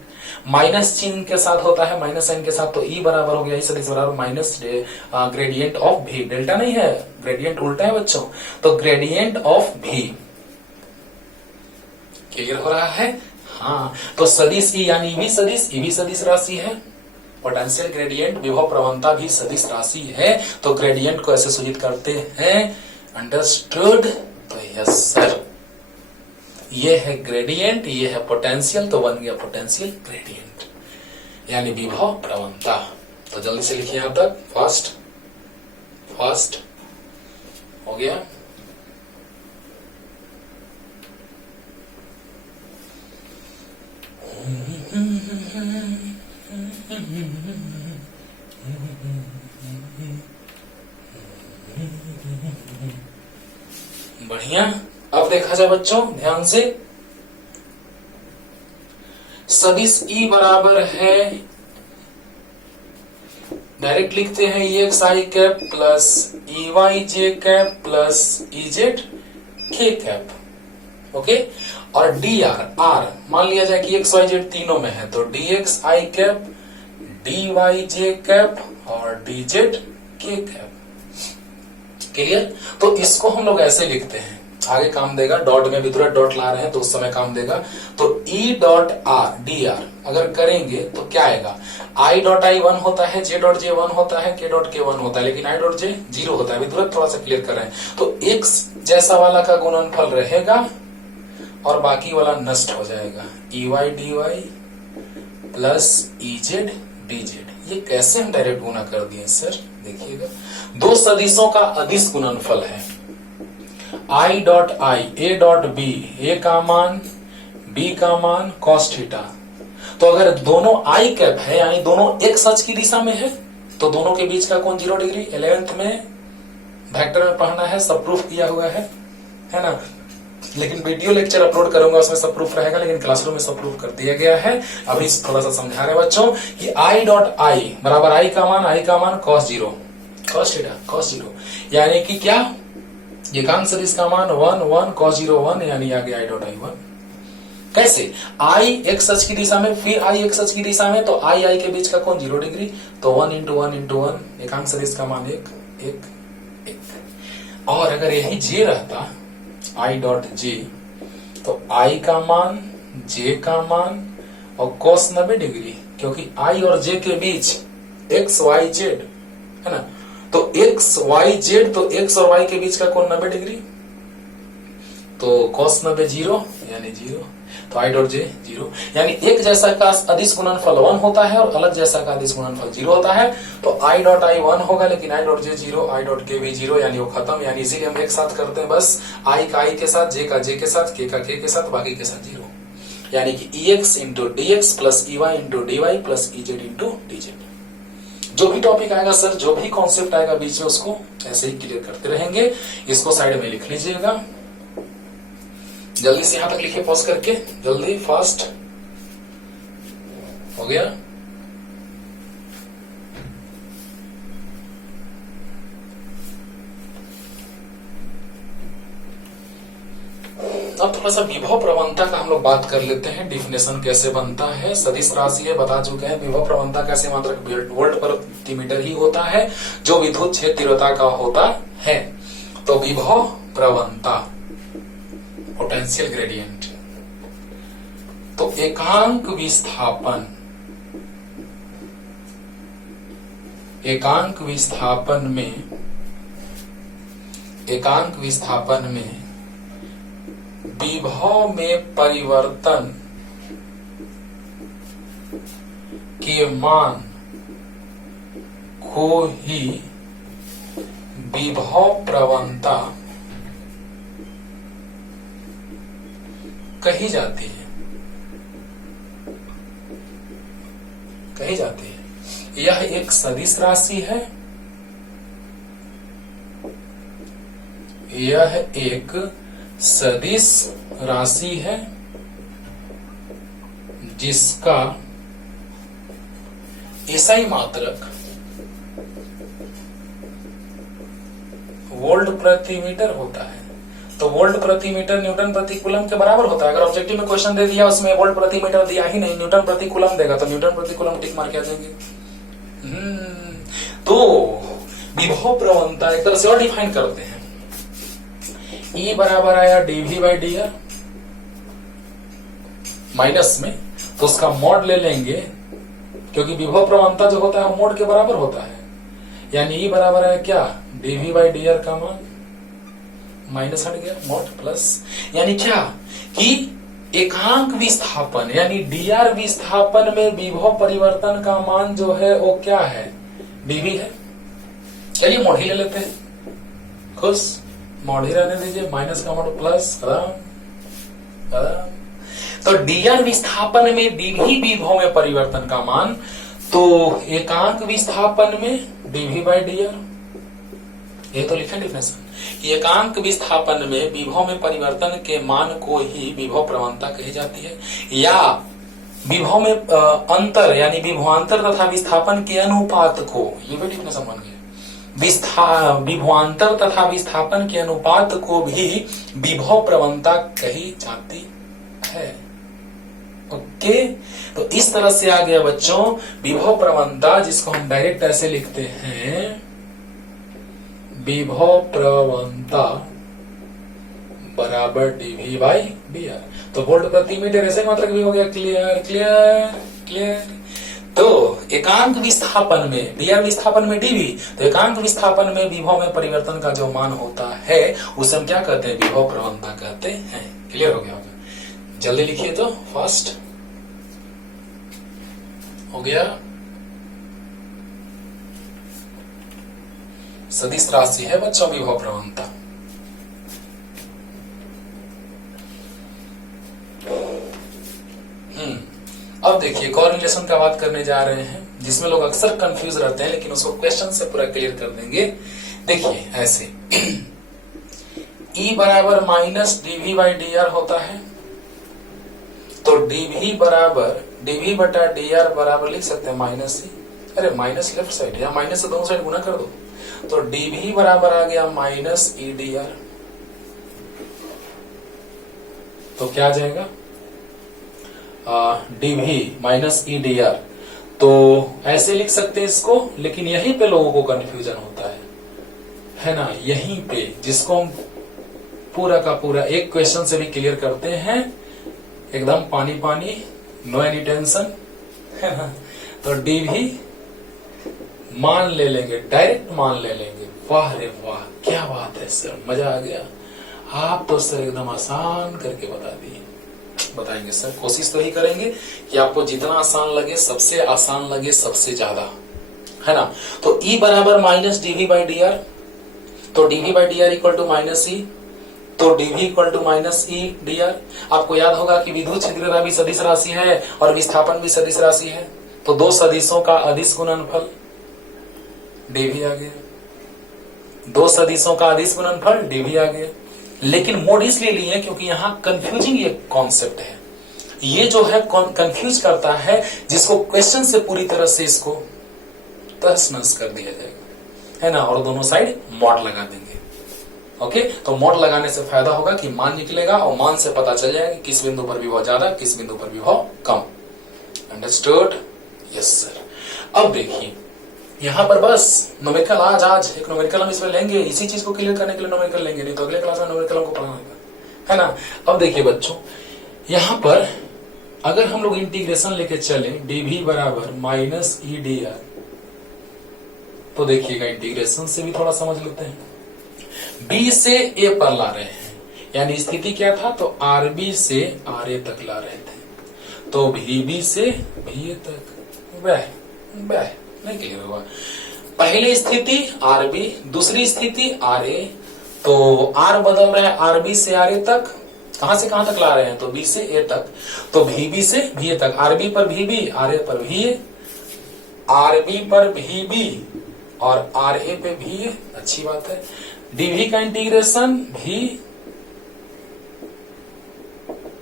माइनस चिन्ह के साथ होता है, माइनस साइन के साथ, तो E बराबर हो गया, इस बराबर माइनस ग्रेडियंट ऑफ भी। डेल्टा नहीं है, ग्रेडियंट उल्टा है बच्चों। तो ग्रेडियंट ऑफ भी क्लियर हो रहा है? हाँ, तो सदिश ई यानी ई भी सदिश राशि है, पोटेंशियल ग्रेडियंट विभव प्रवणता भी सदिश राशि है, तो ग्रेडियंट को ऐसे सूचित करते हैं। अंडरस्टूड? तो यस सर, ये है ग्रेडियंट, ये है पोटेंशियल, तो बन गया पोटेंशियल ग्रेडियंट यानी विभव प्रवणता। तो जल्दी से लिखिए यहां तक, फास्ट हो गया। बढ़िया। अब देखा जाए बच्चों ध्यान से, सदिश ई बराबर है, डायरेक्ट लिखते हैं एक्स आई कैप प्लस ई वाई जे कैप प्लस ई जेड के कैप। ओके, और डी आर मान लिया जाए कि एक्स वाई जेड तीनों में है, तो डी एक्स आई कैप, डी वाई जे कैप और डी जेड के कैप। क्लियर? तो इसको हम लोग ऐसे लिखते हैं, आगे काम देगा, डॉट में भी तुरंत डॉट ला रहे हैं तो उस समय काम देगा। तो E dot R D R अगर करेंगे तो क्या आएगा, आई डॉट आई 1 होता है, जे डॉट जे 1 होता है, के डॉट के 1 होता है, लेकिन आई डॉट जे 0 होता है। अभी तुरंत थोड़ा सा क्लियर कर रहे हैं। तो एक्स जैसा वाला का गुणनफल रहेगा और बाकी वाला नष्ट हो जाएगा, E y d Y plus E z d z. ये कैसे हम डायरेक्ट गुना कर दिए सर? देखिएगा, दो सदिशों का अदिश गुणनफल है, I dot I A dot B, A का मान बी का मान cos थीटा। तो अगर दोनों आई कैप है यानी दोनों एक्स अक्ष की दिशा में है, तो दोनों के बीच का कोण 0 डिग्री। 11th में वेक्टर में पढ़ना है, सब प्रूफ किया हुआ है ना, लेकिन वीडियो लेक्चर अपलोड करूंगा उसमें सब प्रूफ रहेगा, लेकिन क्लासरूम में सब प्रूफ कर दिया गया है। अभी थोड़ा सा समझा रहे बच्चों कि आई डॉट आई बराबर आई का मान cos 0 cos थीटा cos 0, यानी कि क्या, एकांक सदिश का मान 1 1 cos 0 1, यानी आ गया आई डॉट आई 1। कैसे? आई एक्स अक्ष की दिशा में, फिर आई एक्स अक्ष की दिशा में, तो आई आई के बीच का कोण 0 डिग्री, तो 1 इंटू 1 इंटू 1, एकांक सदिश का मान 1 1 1। और अगर यही जे रहता आई डॉट जे, तो आई का मान जे का मान और cos 90 डिग्री, क्योंकि आई और जे के बीच एक्स वाई जेड है ना, तो एक्स वाई जेड, तो एक्स और वाई के बीच का कोण 90 डिग्री, तो cos 90 0 यानी 0, तो आई डॉट जे 0, यानी एक जैसा का अदिश गुणनफल 1 होता है और अलग जैसा का अदिश गुणनफल 0 होता है। तो आई डॉट आई 1 होगा, लेकिन I dot J 0, I dot के भी 0, यानी वो खत्म। यानी इसीलिए हम एक साथ करते हैं बस, आई का आई के साथ, जे का जे के साथ, के का के के साथ, बाकी के साथ 0, यानी कि E X into D X plus E Y into D Y plus E Z into D Z. जो भी टॉपिक आएगा सर, जो भी कॉन्सेप्ट आएगा बीच में, उसको ऐसे ही क्लियर करते रहेंगे। इसको साइड में लिख लीजिएगा, जल्दी से यहां तक लिखिए पॉज करके, जल्दी फास्ट हो गया। अब थोड़ा सा विभव प्रवणता का हम लोग बात कर लेते हैं, डिफिनेशन कैसे बनता है। सदिश राशि है, बता चुके हैं। विभव प्रवणता कैसे, मात्रक वोल्ट प्रति मीटर ही होता है जो विद्युत क्षेत्र तीव्रता का होता है। तो विभव प्रवणता पोटेंशियल ग्रेडियंट, तो एकांक विस्थापन, एकांक विस्थापन में विभव में परिवर्तन के मान को ही विभव प्रवणता कही जाती है, यह एक सदिश राशि है, यह एक सदिश राशि है जिसका एसआई मात्रक वोल्ट प्रति मीटर होता है। तो वोल्ट प्रति मीटर न्यूटन प्रति कूलम के बराबर होता है। अगर ऑब्जेक्टिव में क्वेश्चन दे दिया, उसमें वोल्ट प्रति मीटर दिया ही नहीं, न्यूटन प्रति कूलम देगा, तो न्यूटन प्रति कूलम टिक मार के आ जाएंगे। तो विभव प्रवणता एक तरह से और डिफाइन करते हैं, E बराबर आया dV by D R, minus में, तो उसका मॉड ले लेंगे, क्योंकि विभव प्रवणता जो होता है वो मॉड के बराबर होता है। यानी ई बराबर है क्या, डीवी बाई डी आर का मान, माइनस हट गया मॉड प्लस, यानी क्या कि एकांक विस्थापन यानी डीआर विस्थापन में विभव परिवर्तन का मान जो है वो क्या है, डीवी है। चलिए मॉड ही ले लेते हैं, खुश, मॉड ही रहने दीजिए, माइनस का मॉड प्लस, तो डीआर विस्थापन में डीवी विभव में परिवर्तन का मान, तो एकांक विस्थापन में डीवी बाई डीआर, ये तो लिखे डिफिनेशन। एकांक विस्थापन में विभव में परिवर्तन के मान को ही विभव प्रवणता कही जाती है, या विभव में अंतर यानी विभवांतर तथा विस्थापन के अनुपात को, ये भी डिफिनेशन बन गया, विभवांतर तथा विस्थापन के अनुपात को भी विभव प्रवणता कही जाती है। ओके, तो इस तरह से आ गया बच्चों विभव प्रवणता, जिसको हम डायरेक्ट ऐसे लिखते हैं, विभव प्रवणता बराबर डीवी बाई डी आर। तो वोल्ट प्रति मीटर ऐसे मात्रक भी हो गया। Clear clear clear. तो एकांक विस्थापन में डीआर विस्थापन में डीवी, तो एकांक विस्थापन में विभव में परिवर्तन का जो मान होता है उसे हम क्या कहते हैं, विभव प्रवणता कहते हैं। क्लियर हो गया होगा, जल्दी लिखिए तो, फास्ट हो गया। सदिश राशि है बच्चों विभव प्रवणता। अब देखिए कोरिलेशन का बात करने जा रहे हैं, जिसमें लोग अक्सर कंफ्यूज रहते हैं, लेकिन उसको क्वेश्चन से पूरा क्लियर कर देंगे। देखिए ऐसे E बराबर minus DV by D r होता है, तो डीवी बराबर डीवी बटा डी आर बराबर लिख सकते हैं माइनस ई, अरे माइनस लेफ्ट साइड या माइनस से दोनों साइड गुना कर दो, तो डीवी बराबर आ गया माइनस ई डी आर। तो क्या आ जाएगा, dV minus E D R. तो ऐसे लिख सकते हैं इसको, लेकिन यहीं पे लोगों को कंफ्यूजन होता है ना, यहीं पे, जिसको हम पूरा का पूरा एक क्वेश्चन से भी क्लियर करते हैं, एकदम पानी पानी, नो एनी टेंशन, है ना। तो डीवी मान ले लेंगे, डायरेक्ट मान ले लेंगे। वाह रे वाह, क्या बात है सर, मजा आ गया। आप तो सर एकदम आसान करके बता दिए। बताएंगे सर, कोशिश तो ही करेंगे कि आपको जितना आसान लगे, सबसे आसान लगे, सबसे ज्यादा, है ना। तो E बराबर minus DV by D R, तो DV by D R equal to minus E, तो DV equal to minus E D R. आपको याद होगा कि विद्युत क्षेत्रता भी सदिश राशि है और विस्थापन भी सदिश राशि है, तो दो सदिशों का अदिश गुणनफल डीवी आ गया, दो सदिशों का अदिश गुणनफल डीवी आ गया। लेकिन मोड इसलिए लिए क्योंकि यहां कंफ्यूजिंग ये कॉन्सेप्ट है, ये जो है कंफ्यूज करता है, जिसको क्वेश्चन से पूरी तरह से इसको तहस नहस कर दिया जाएगा, है ना, और दोनों साइड मॉड लगा देंगे। ओके, तो मॉड लगाने से फायदा होगा कि मान निकलेगा और मान से पता चल जाएगा किस बिंदु पर विभव ज्यादा, किस बिंदु पर विभव कम। अंडरस्टूड? Yes sir. अब देखिए यहाँ पर बस न्यूमेरिकल आज एक न्यूमेरिकल हम इसमें लेंगे, इसी चीज को क्लियर करने के लिए न्यूमेरिकल लेंगे, नहीं तो अगले क्लास में न्यूमेरिकल हमको पढ़ाना होगा, है ना। अब देखिए बच्चों, यहाँ पर अगर हम लोग इंटीग्रेशन लेके चले, डीवी बराबर माइनस ई डी आर, तो देखिएगा इंटीग्रेशन से भी थोड़ा समझ लेते हैं। बी से ए पर ला रहे हैं, यानी स्थिति क्या था, तो आर बी से आर ए तक ला रहे थे, तो भी बी से भी ए तक। वह नहीं क्लियर हुआ। पहली स्थिति आर बी, दूसरी स्थिति आर ए, तो आर बदल रहा है, आर बी से आर ए तक, कहां से कहां तक ला रहे हैं, तो बी से ए तक, तो भी बी से भी ए तक, आर बी पर भी बी, आर ए पर भी ए, आर बी पर भी बी और आर ए पे भी ए। अच्छी बात है। डीवी का इंटीग्रेशन भी,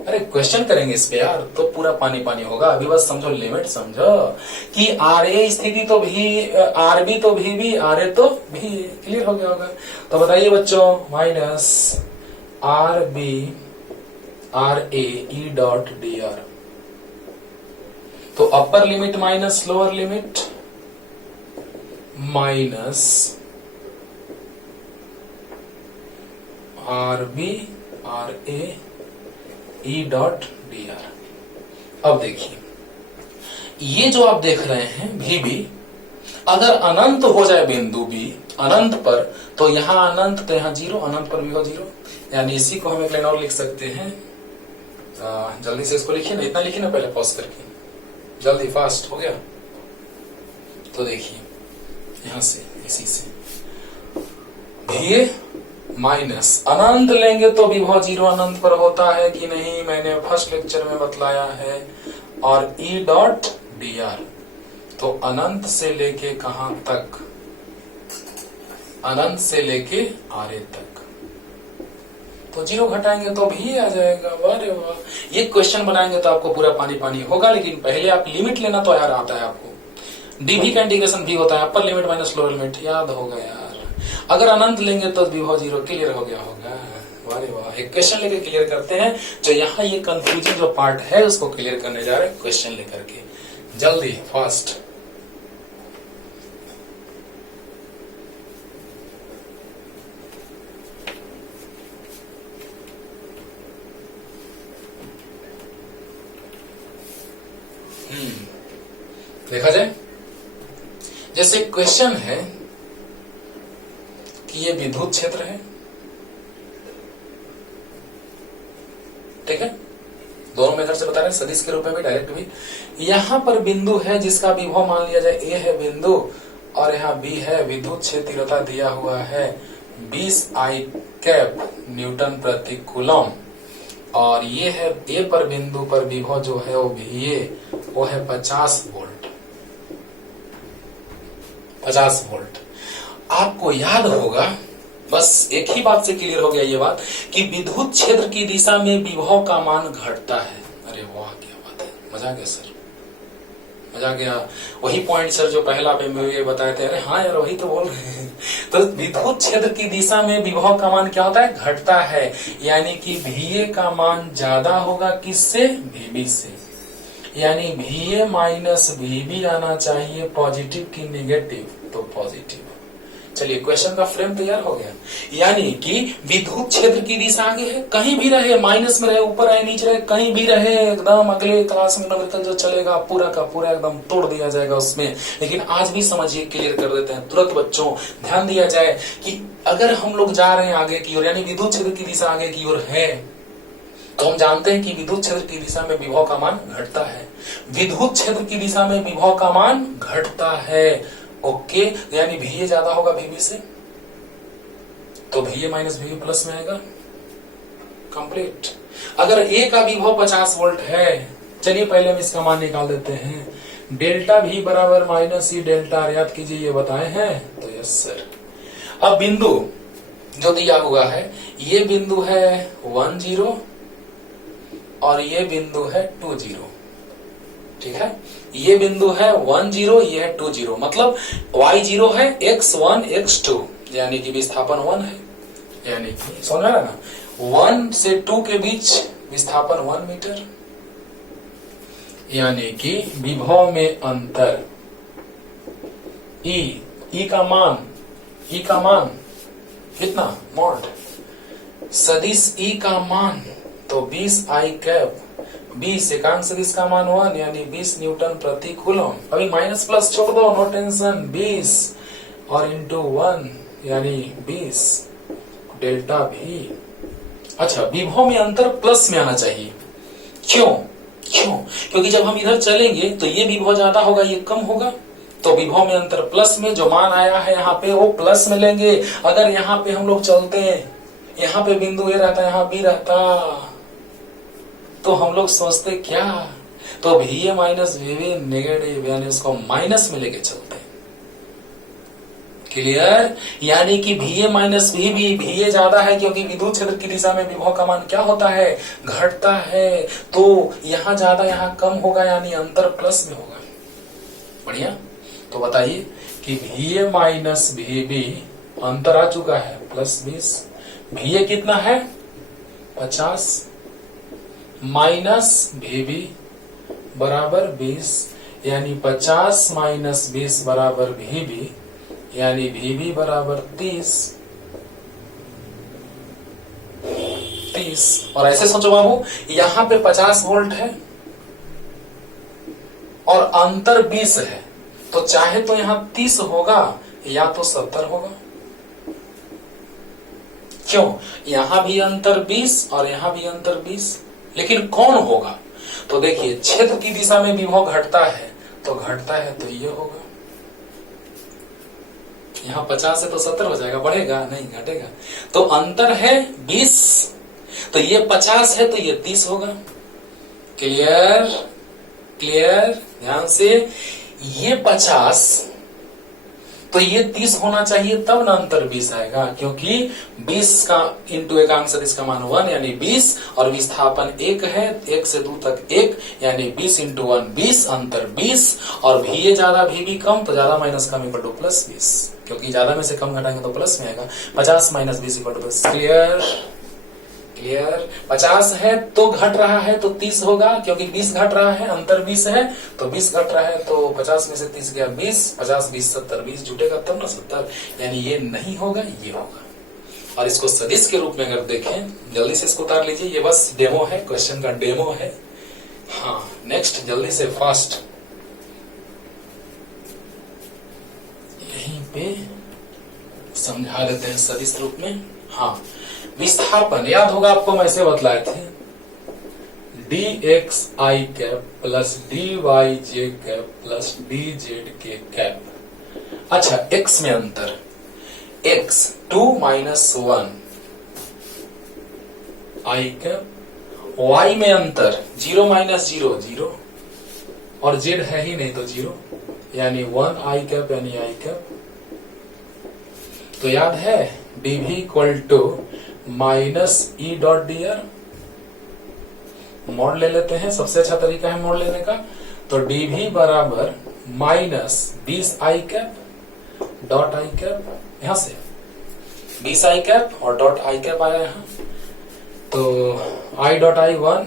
अरे क्वेश्चन करेंगे इस पे यार, तो पूरा पानी पानी होगा। अभी बस समझो, लिमिट समझो कि आर ए स्थिति तो भी, आर बी तो भी बी, आर ए तो भी। क्लियर हो गया होगा। तो बताइए बच्चों, minus R B R A E dot D R, तो upper limit minus lower limit minus R B R A E dot D R. अब देखिए, ये जो आप देख रहे हैं VB, अगर अनंत हो जाए बिंदु B अनंत पर, तो यहां अनंत तो यहां 0, अनंत पर विभव 0, यानी इसी को हम एक लाइन और लिख सकते हैं। जल्दी से इसको लिखिए ना, इतना लिखिए ना पहले पॉज करके, जल्दी फास्ट हो गया। तो देखिए यहां से इसी से VA माइनस अनंत लेंगे तो विभव 0 अनंत पर होता है कि नहीं, मैंने फर्स्ट लेक्चर में बतलाया है। और E डॉट dr, तो अनंत से लेके कहां तक, अनंत से लेके आरे तक, तो 0 घटाएंगे तो भी आ जाएगा। वाह रे वाह, ये क्वेश्चन बनाएंगे तो आपको पूरा पानी पानी होगा, लेकिन पहले आप लिमिट लेना तो यार आता है आपको। डीवी का इंटीग्रेशन भी होता है, अपर लिमिट माइनस लोअर लिमिट, याद होगा यार। अगर अनंत लेंगे तो विभव 0 क्लियर हो गया होगा। वाह रे वाह, एक क्वेश्चन लेकर क्लियर करते हैं। जो यहाँ ये कंफ्यूजन जो पार्ट है उसको क्लियर करने जा रहे हैं क्वेश्चन लेकर के, जल्दी फास्ट। देखा जाए, जैसे क्वेश्चन है कि ये विद्युत क्षेत्र है, ठीक है, दोनों मेथड से बता रहे हैं, सदिश के रूप में भी डायरेक्ट भी। यहां पर बिंदु है जिसका विभव मान लिया जाए A है बिंदु, और यहाँ B है, विद्युत क्षेत्रता दिया हुआ है 20 I कैप न्यूटन प्रति कूलम, और ये है A पर बिंदु पर विभव जो है वो VA, वो है 50 वोल्ट। 50 वोल्ट आपको याद होगा, बस एक ही बात से क्लियर हो गया ये बात कि विद्युत क्षेत्र की दिशा में विभव का मान घटता है। अरे वाह क्या बात है, मजा आ गया सर, मजा आ गया। वही पॉइंट सर जो पहला पे मुझे बताए थे, अरे हाँ यार वही तो बोल रहे हैं। तो विद्युत क्षेत्र की दिशा में विभव का मान क्या होता है, घटता है, यानी कि VA का मान ज्यादा होगा किससे, VB से, यानी VA माइनस VB आना चाहिए पॉजिटिव की नेगेटिव, तो पॉजिटिव। चलिए क्वेश्चन का फ्रेम तैयार हो गया, यानी कि विद्युत क्षेत्र की दिशा आगे है, कहीं भी रहे, माइनस में रहे, ऊपर रहे, नीचे रहे, कहीं भी रहे, एकदम अगले क्लास में न्यूमेरिकल जो चलेगा पूरा का पूरा एकदम तोड़ दिया जाएगा उसमें। लेकिन आज भी समझिए, क्लियर कर देते हैं तुरंत बच्चों, ध्यान दिया जाए कि अगर हम लोग जा रहे हैं आगे की ओर, यानी विद्युत क्षेत्र की दिशा आगे की ओर है, तो हम जानते हैं कि विद्युत क्षेत्र की दिशा में विभव का मान घटता है। विद्युत क्षेत्र की दिशा में विभव का मान घटता है, ओके, यानी VA ज्यादा होगा VB से, तो VA माइनस VB प्लस में आएगा, कंप्लीट। अगर A का विभव 50 वोल्ट है, चलिए पहले हम इसका मान निकाल देते हैं, डेल्टा V बराबर माइनस C डेल्टा, याद कीजिए ये बताए हैं, तो यस सर। अब बिंदु जो दिया हुआ है, ये बिंदु है 1 0 और ये बिंदु है 2 0, ठीक है, ये बिंदु है 1 0, ये है 2 0, मतलब y0 है x1 x2, यानी कि विस्थापन 1 है, यानी कि समझ रहा ना, 1 से 2 के बीच विस्थापन 1 मीटर, यानी कि विभव में अंतर E का मान कितना, मॉड सदिश E का मान तो 20 I कैप, 20 एकांक सदिश का मान 1, यानी 20 न्यूटन प्रति कूलम। अभी माइनस प्लस छोड़ दो, नो टेंशन, 20 और इंटू 1 यानी 20 डेल्टा V। अच्छा, विभव में अंतर प्लस में आना चाहिए, क्यों, क्योंकि जब हम इधर चलेंगे तो ये विभव ज्यादा होगा, ये कम होगा, तो विभव में अंतर प्लस में, जो मान आया है यहाँ पे वो प्लस में लेंगे। अगर यहाँ पे हम लोग चलते हैं, यहाँ पे बिंदु A रहता, यहाँ B रहता, तो हम लोग सोचते क्या, तो VA माइनस VB नेगेटिव, यानी उसको माइनस में लेके चलते हैं, क्लियर, यानी कि VA माइनस VB, VA ज्यादा है क्योंकि विद्युत क्षेत्र की दिशा में विभव का मान क्या होता है, घटता है, तो यहाँ ज्यादा यहाँ कम होगा, यानी अंतर प्लस में होगा। बढ़िया, तो बताइए कि VA माइनस VB अंतर आ चुका है +20, VA कितना है 50 माइनस VB बराबर 20, यानी 50 माइनस 20 बराबर VB, यानी VB बराबर 30। और ऐसे सोचो बाबू, यहां पे 50 वोल्ट है, और अंतर 20 है, तो चाहे तो यहां 30 होगा या तो 70 होगा। क्यों? यहां भी अंतर 20 और यहां भी अंतर 20, लेकिन कौन होगा? तो देखिए, क्षेत्र की दिशा में विभव घटता है, तो घटता है तो ये होगा। यहां 50 है तो 70 हो जाएगा, बढ़ेगा नहीं, घटेगा। तो अंतर है 20, तो ये 50 है तो ये 30 होगा। क्लियर? क्लियर? ध्यान से, ये 50 तो ये 30 होना चाहिए, तब ना अंतर 20 आएगा, क्योंकि 20 का इंटू एकांक सदिश का मान 1 यानी 20, और विस्थापन 1 है, 1 से 2 तक 1 यानी 20 इंटू 1 20, अंतर 20, और भी ये ज्यादा भी भी कम, तो ज्यादा माइनस कम इक्वल टू प्लस 20, क्योंकि ज्यादा में से कम घटाएंगे तो प्लस में आएगा। 50 minus 20 equal to 20। Clear? Clear? 50 है तो घट रहा है तो 30 होगा, क्योंकि 20 घट रहा है, अंतर 20 है, तो 20 घट रहा है, तो 50 में से 30 गया 20, 50 20 70, 20 जुटेगा तब ना 70, यानी ये नहीं होगा, ये होगा। और इसको सदिश के रूप में अगर देखें, जल्दी से इसको उतार लीजिए, ये बस डेमो है, क्वेश्चन का डेमो है। हाँ, नेक्स्ट जल्दी से फास्ट, यहीं पे समझा देते हैं सदिश रूप में। हाँ, विस्थापन याद होगा आपको, मैं ऐसे बतलाए थे, dx i cap plus dy j cap plus dz k cap. अच्छा, x में अंतर, x 2 minus 1 i cap, y में अंतर 0 माइनस 0 0, और z है ही नहीं तो 0, यानी 1 i कैप यानी i कैप। तो याद है dv equal to minus E dot D r. Mod ले लेते हैं, सबसे अच्छा तरीका है मोड लेने का। तो dv बराबर minus 20 I cap dot I cap, यहां से 20 आई कैप और डॉट आई कैप आया यहां, तो आई डॉट आई 1,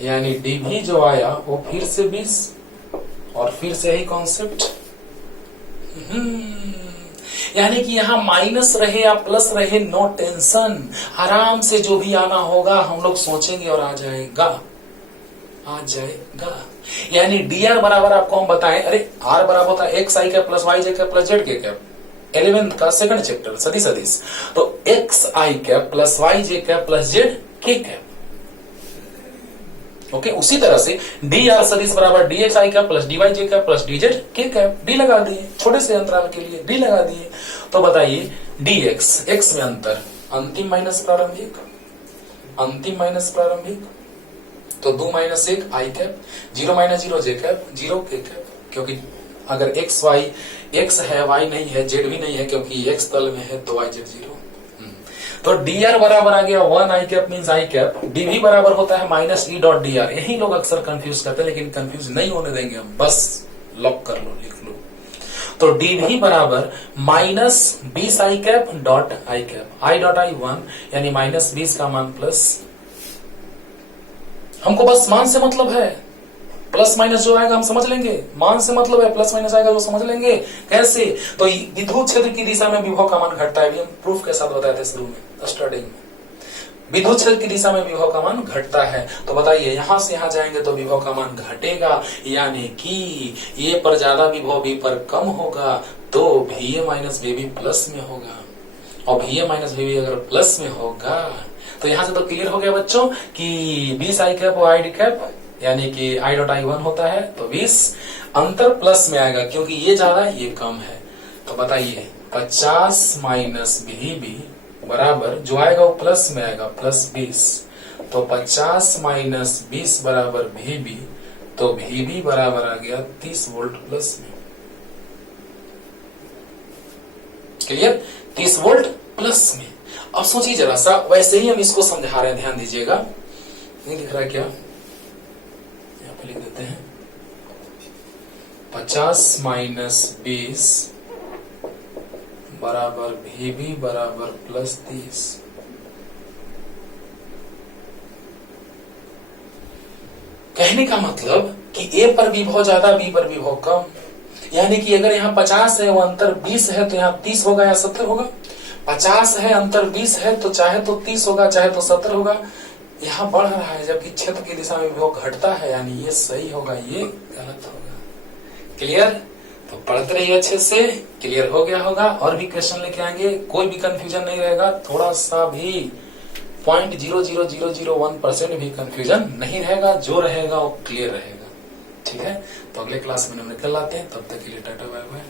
यानी dv जो आया वो फिर से 20, और फिर से यही कॉन्सेप्ट, यानी कि यहां माइनस रहे या प्लस रहे, नो टेंशन, आराम से जो भी आना होगा हम लोग सोचेंगे और आ जाएगा, आ जाएगा। यानी dr बराबर आपको हम बताएं, अरे r बराबर होता है x i cap plus y j cap plus z k cap, 11th का सेकंड चैप्टर सदिश सदिश। तो x i cap plus y j cap plus z k cap, okay. उसी तरह से dr सदिश बराबर dx i cap plus dy j cap plus dz k cap, D लगा दिए, छोटे से अंतराल के लिए डी लगा दिए। तो बताइए dx, x में अंतर, अंतिम माइनस प्रारंभिक, अंतिम माइनस प्रारंभिक, तो 2 minus 1 i cap, 0 minus 0 j cap, 0 k cap, क्योंकि अगर x y, x है y नहीं है, z भी नहीं है, क्योंकि x तल में है तो y z 0। तो dr बराबर आ गया 1 i cap means i cap, dv बराबर होता है माइनस ई डॉट dr। यही लोग अक्सर कंफ्यूज करते हैं, लेकिन कंफ्यूज नहीं होने देंगे हम, बस लॉक कर लो, लिख लो। तो dv बराबर minus 20 i cap dot i cap, i dot i 1, यानी माइनस 20 का मान प्लस, हमको बस मान से मतलब है, प्लस माइनस जो आएगा हम समझ लेंगे, मान से मतलब है, प्लस माइनस आएगा तो समझ लेंगे कैसे। तो विद्युत क्षेत्र की दिशा में विभव का मान घटता है, भी हम प्रूफ के साथ बताए थे शुरू में स्टार्टिंग में, विद्युत क्षेत्र की दिशा में विभव का मान घटता है। तो बताइए यहां से यहां जाएंगे तो विभव का मान घटेगा, यानी कि ये पर ज्यादा विभव बी पर कम होगा, तो VA माइनस VB प्लस में होगा, और VA माइनस VB अगर प्लस में होगा तो यहां से तो क्लियर हो गया बच्चों कि 20 आई कैप और आई कैप, यानी कि i डॉट आई 1 होता है, तो 20 अंतर प्लस में आएगा, क्योंकि ये ज्यादा ये कम है। तो बताइए 50 माइनस VB बराबर, जो आएगा वो प्लस में आएगा, प्लस 20, तो 50 माइनस 20 बराबर VB, तो VB बराबर आ गया 30 वोल्ट प्लस में। क्लियर? 30 वोल्ट प्लस में। अब सोचिए जरा सा, वैसे ही हम इसको समझा रहे हैं, ध्यान दीजिएगा, नहीं दिख रहा है क्या, यहां पे लिख देते हैं 50 माइनस 20 बराबर VB बराबर प्लस 30। कहने का मतलब कि A पर विभव ज्यादा, B पर विभव कम, यानी कि अगर यहाँ 50 है वो अंतर 20 है, तो यहाँ 30 होगा या 70 होगा। 50 है अंतर 20 है, तो चाहे तो 30 होगा चाहे तो 70 होगा। यहाँ बढ़ रहा है, जबकि क्षेत्र की दिशा में विभव घटता है, यानी ये सही होगा, ये गलत होगा। क्लियर? तो पढ़ते रहिए अच्छे से, क्लियर हो गया होगा। और भी क्वेश्चन लेके आएंगे, कोई भी कंफ्यूजन नहीं रहेगा, थोड़ा सा भी 0.00001% भी कंफ्यूजन नहीं रहेगा, जो रहेगा वो क्लियर रहेगा। ठीक है, तो अगले क्लास में हम निकल आते हैं, तब तक के लिए टाटा बाय बाय।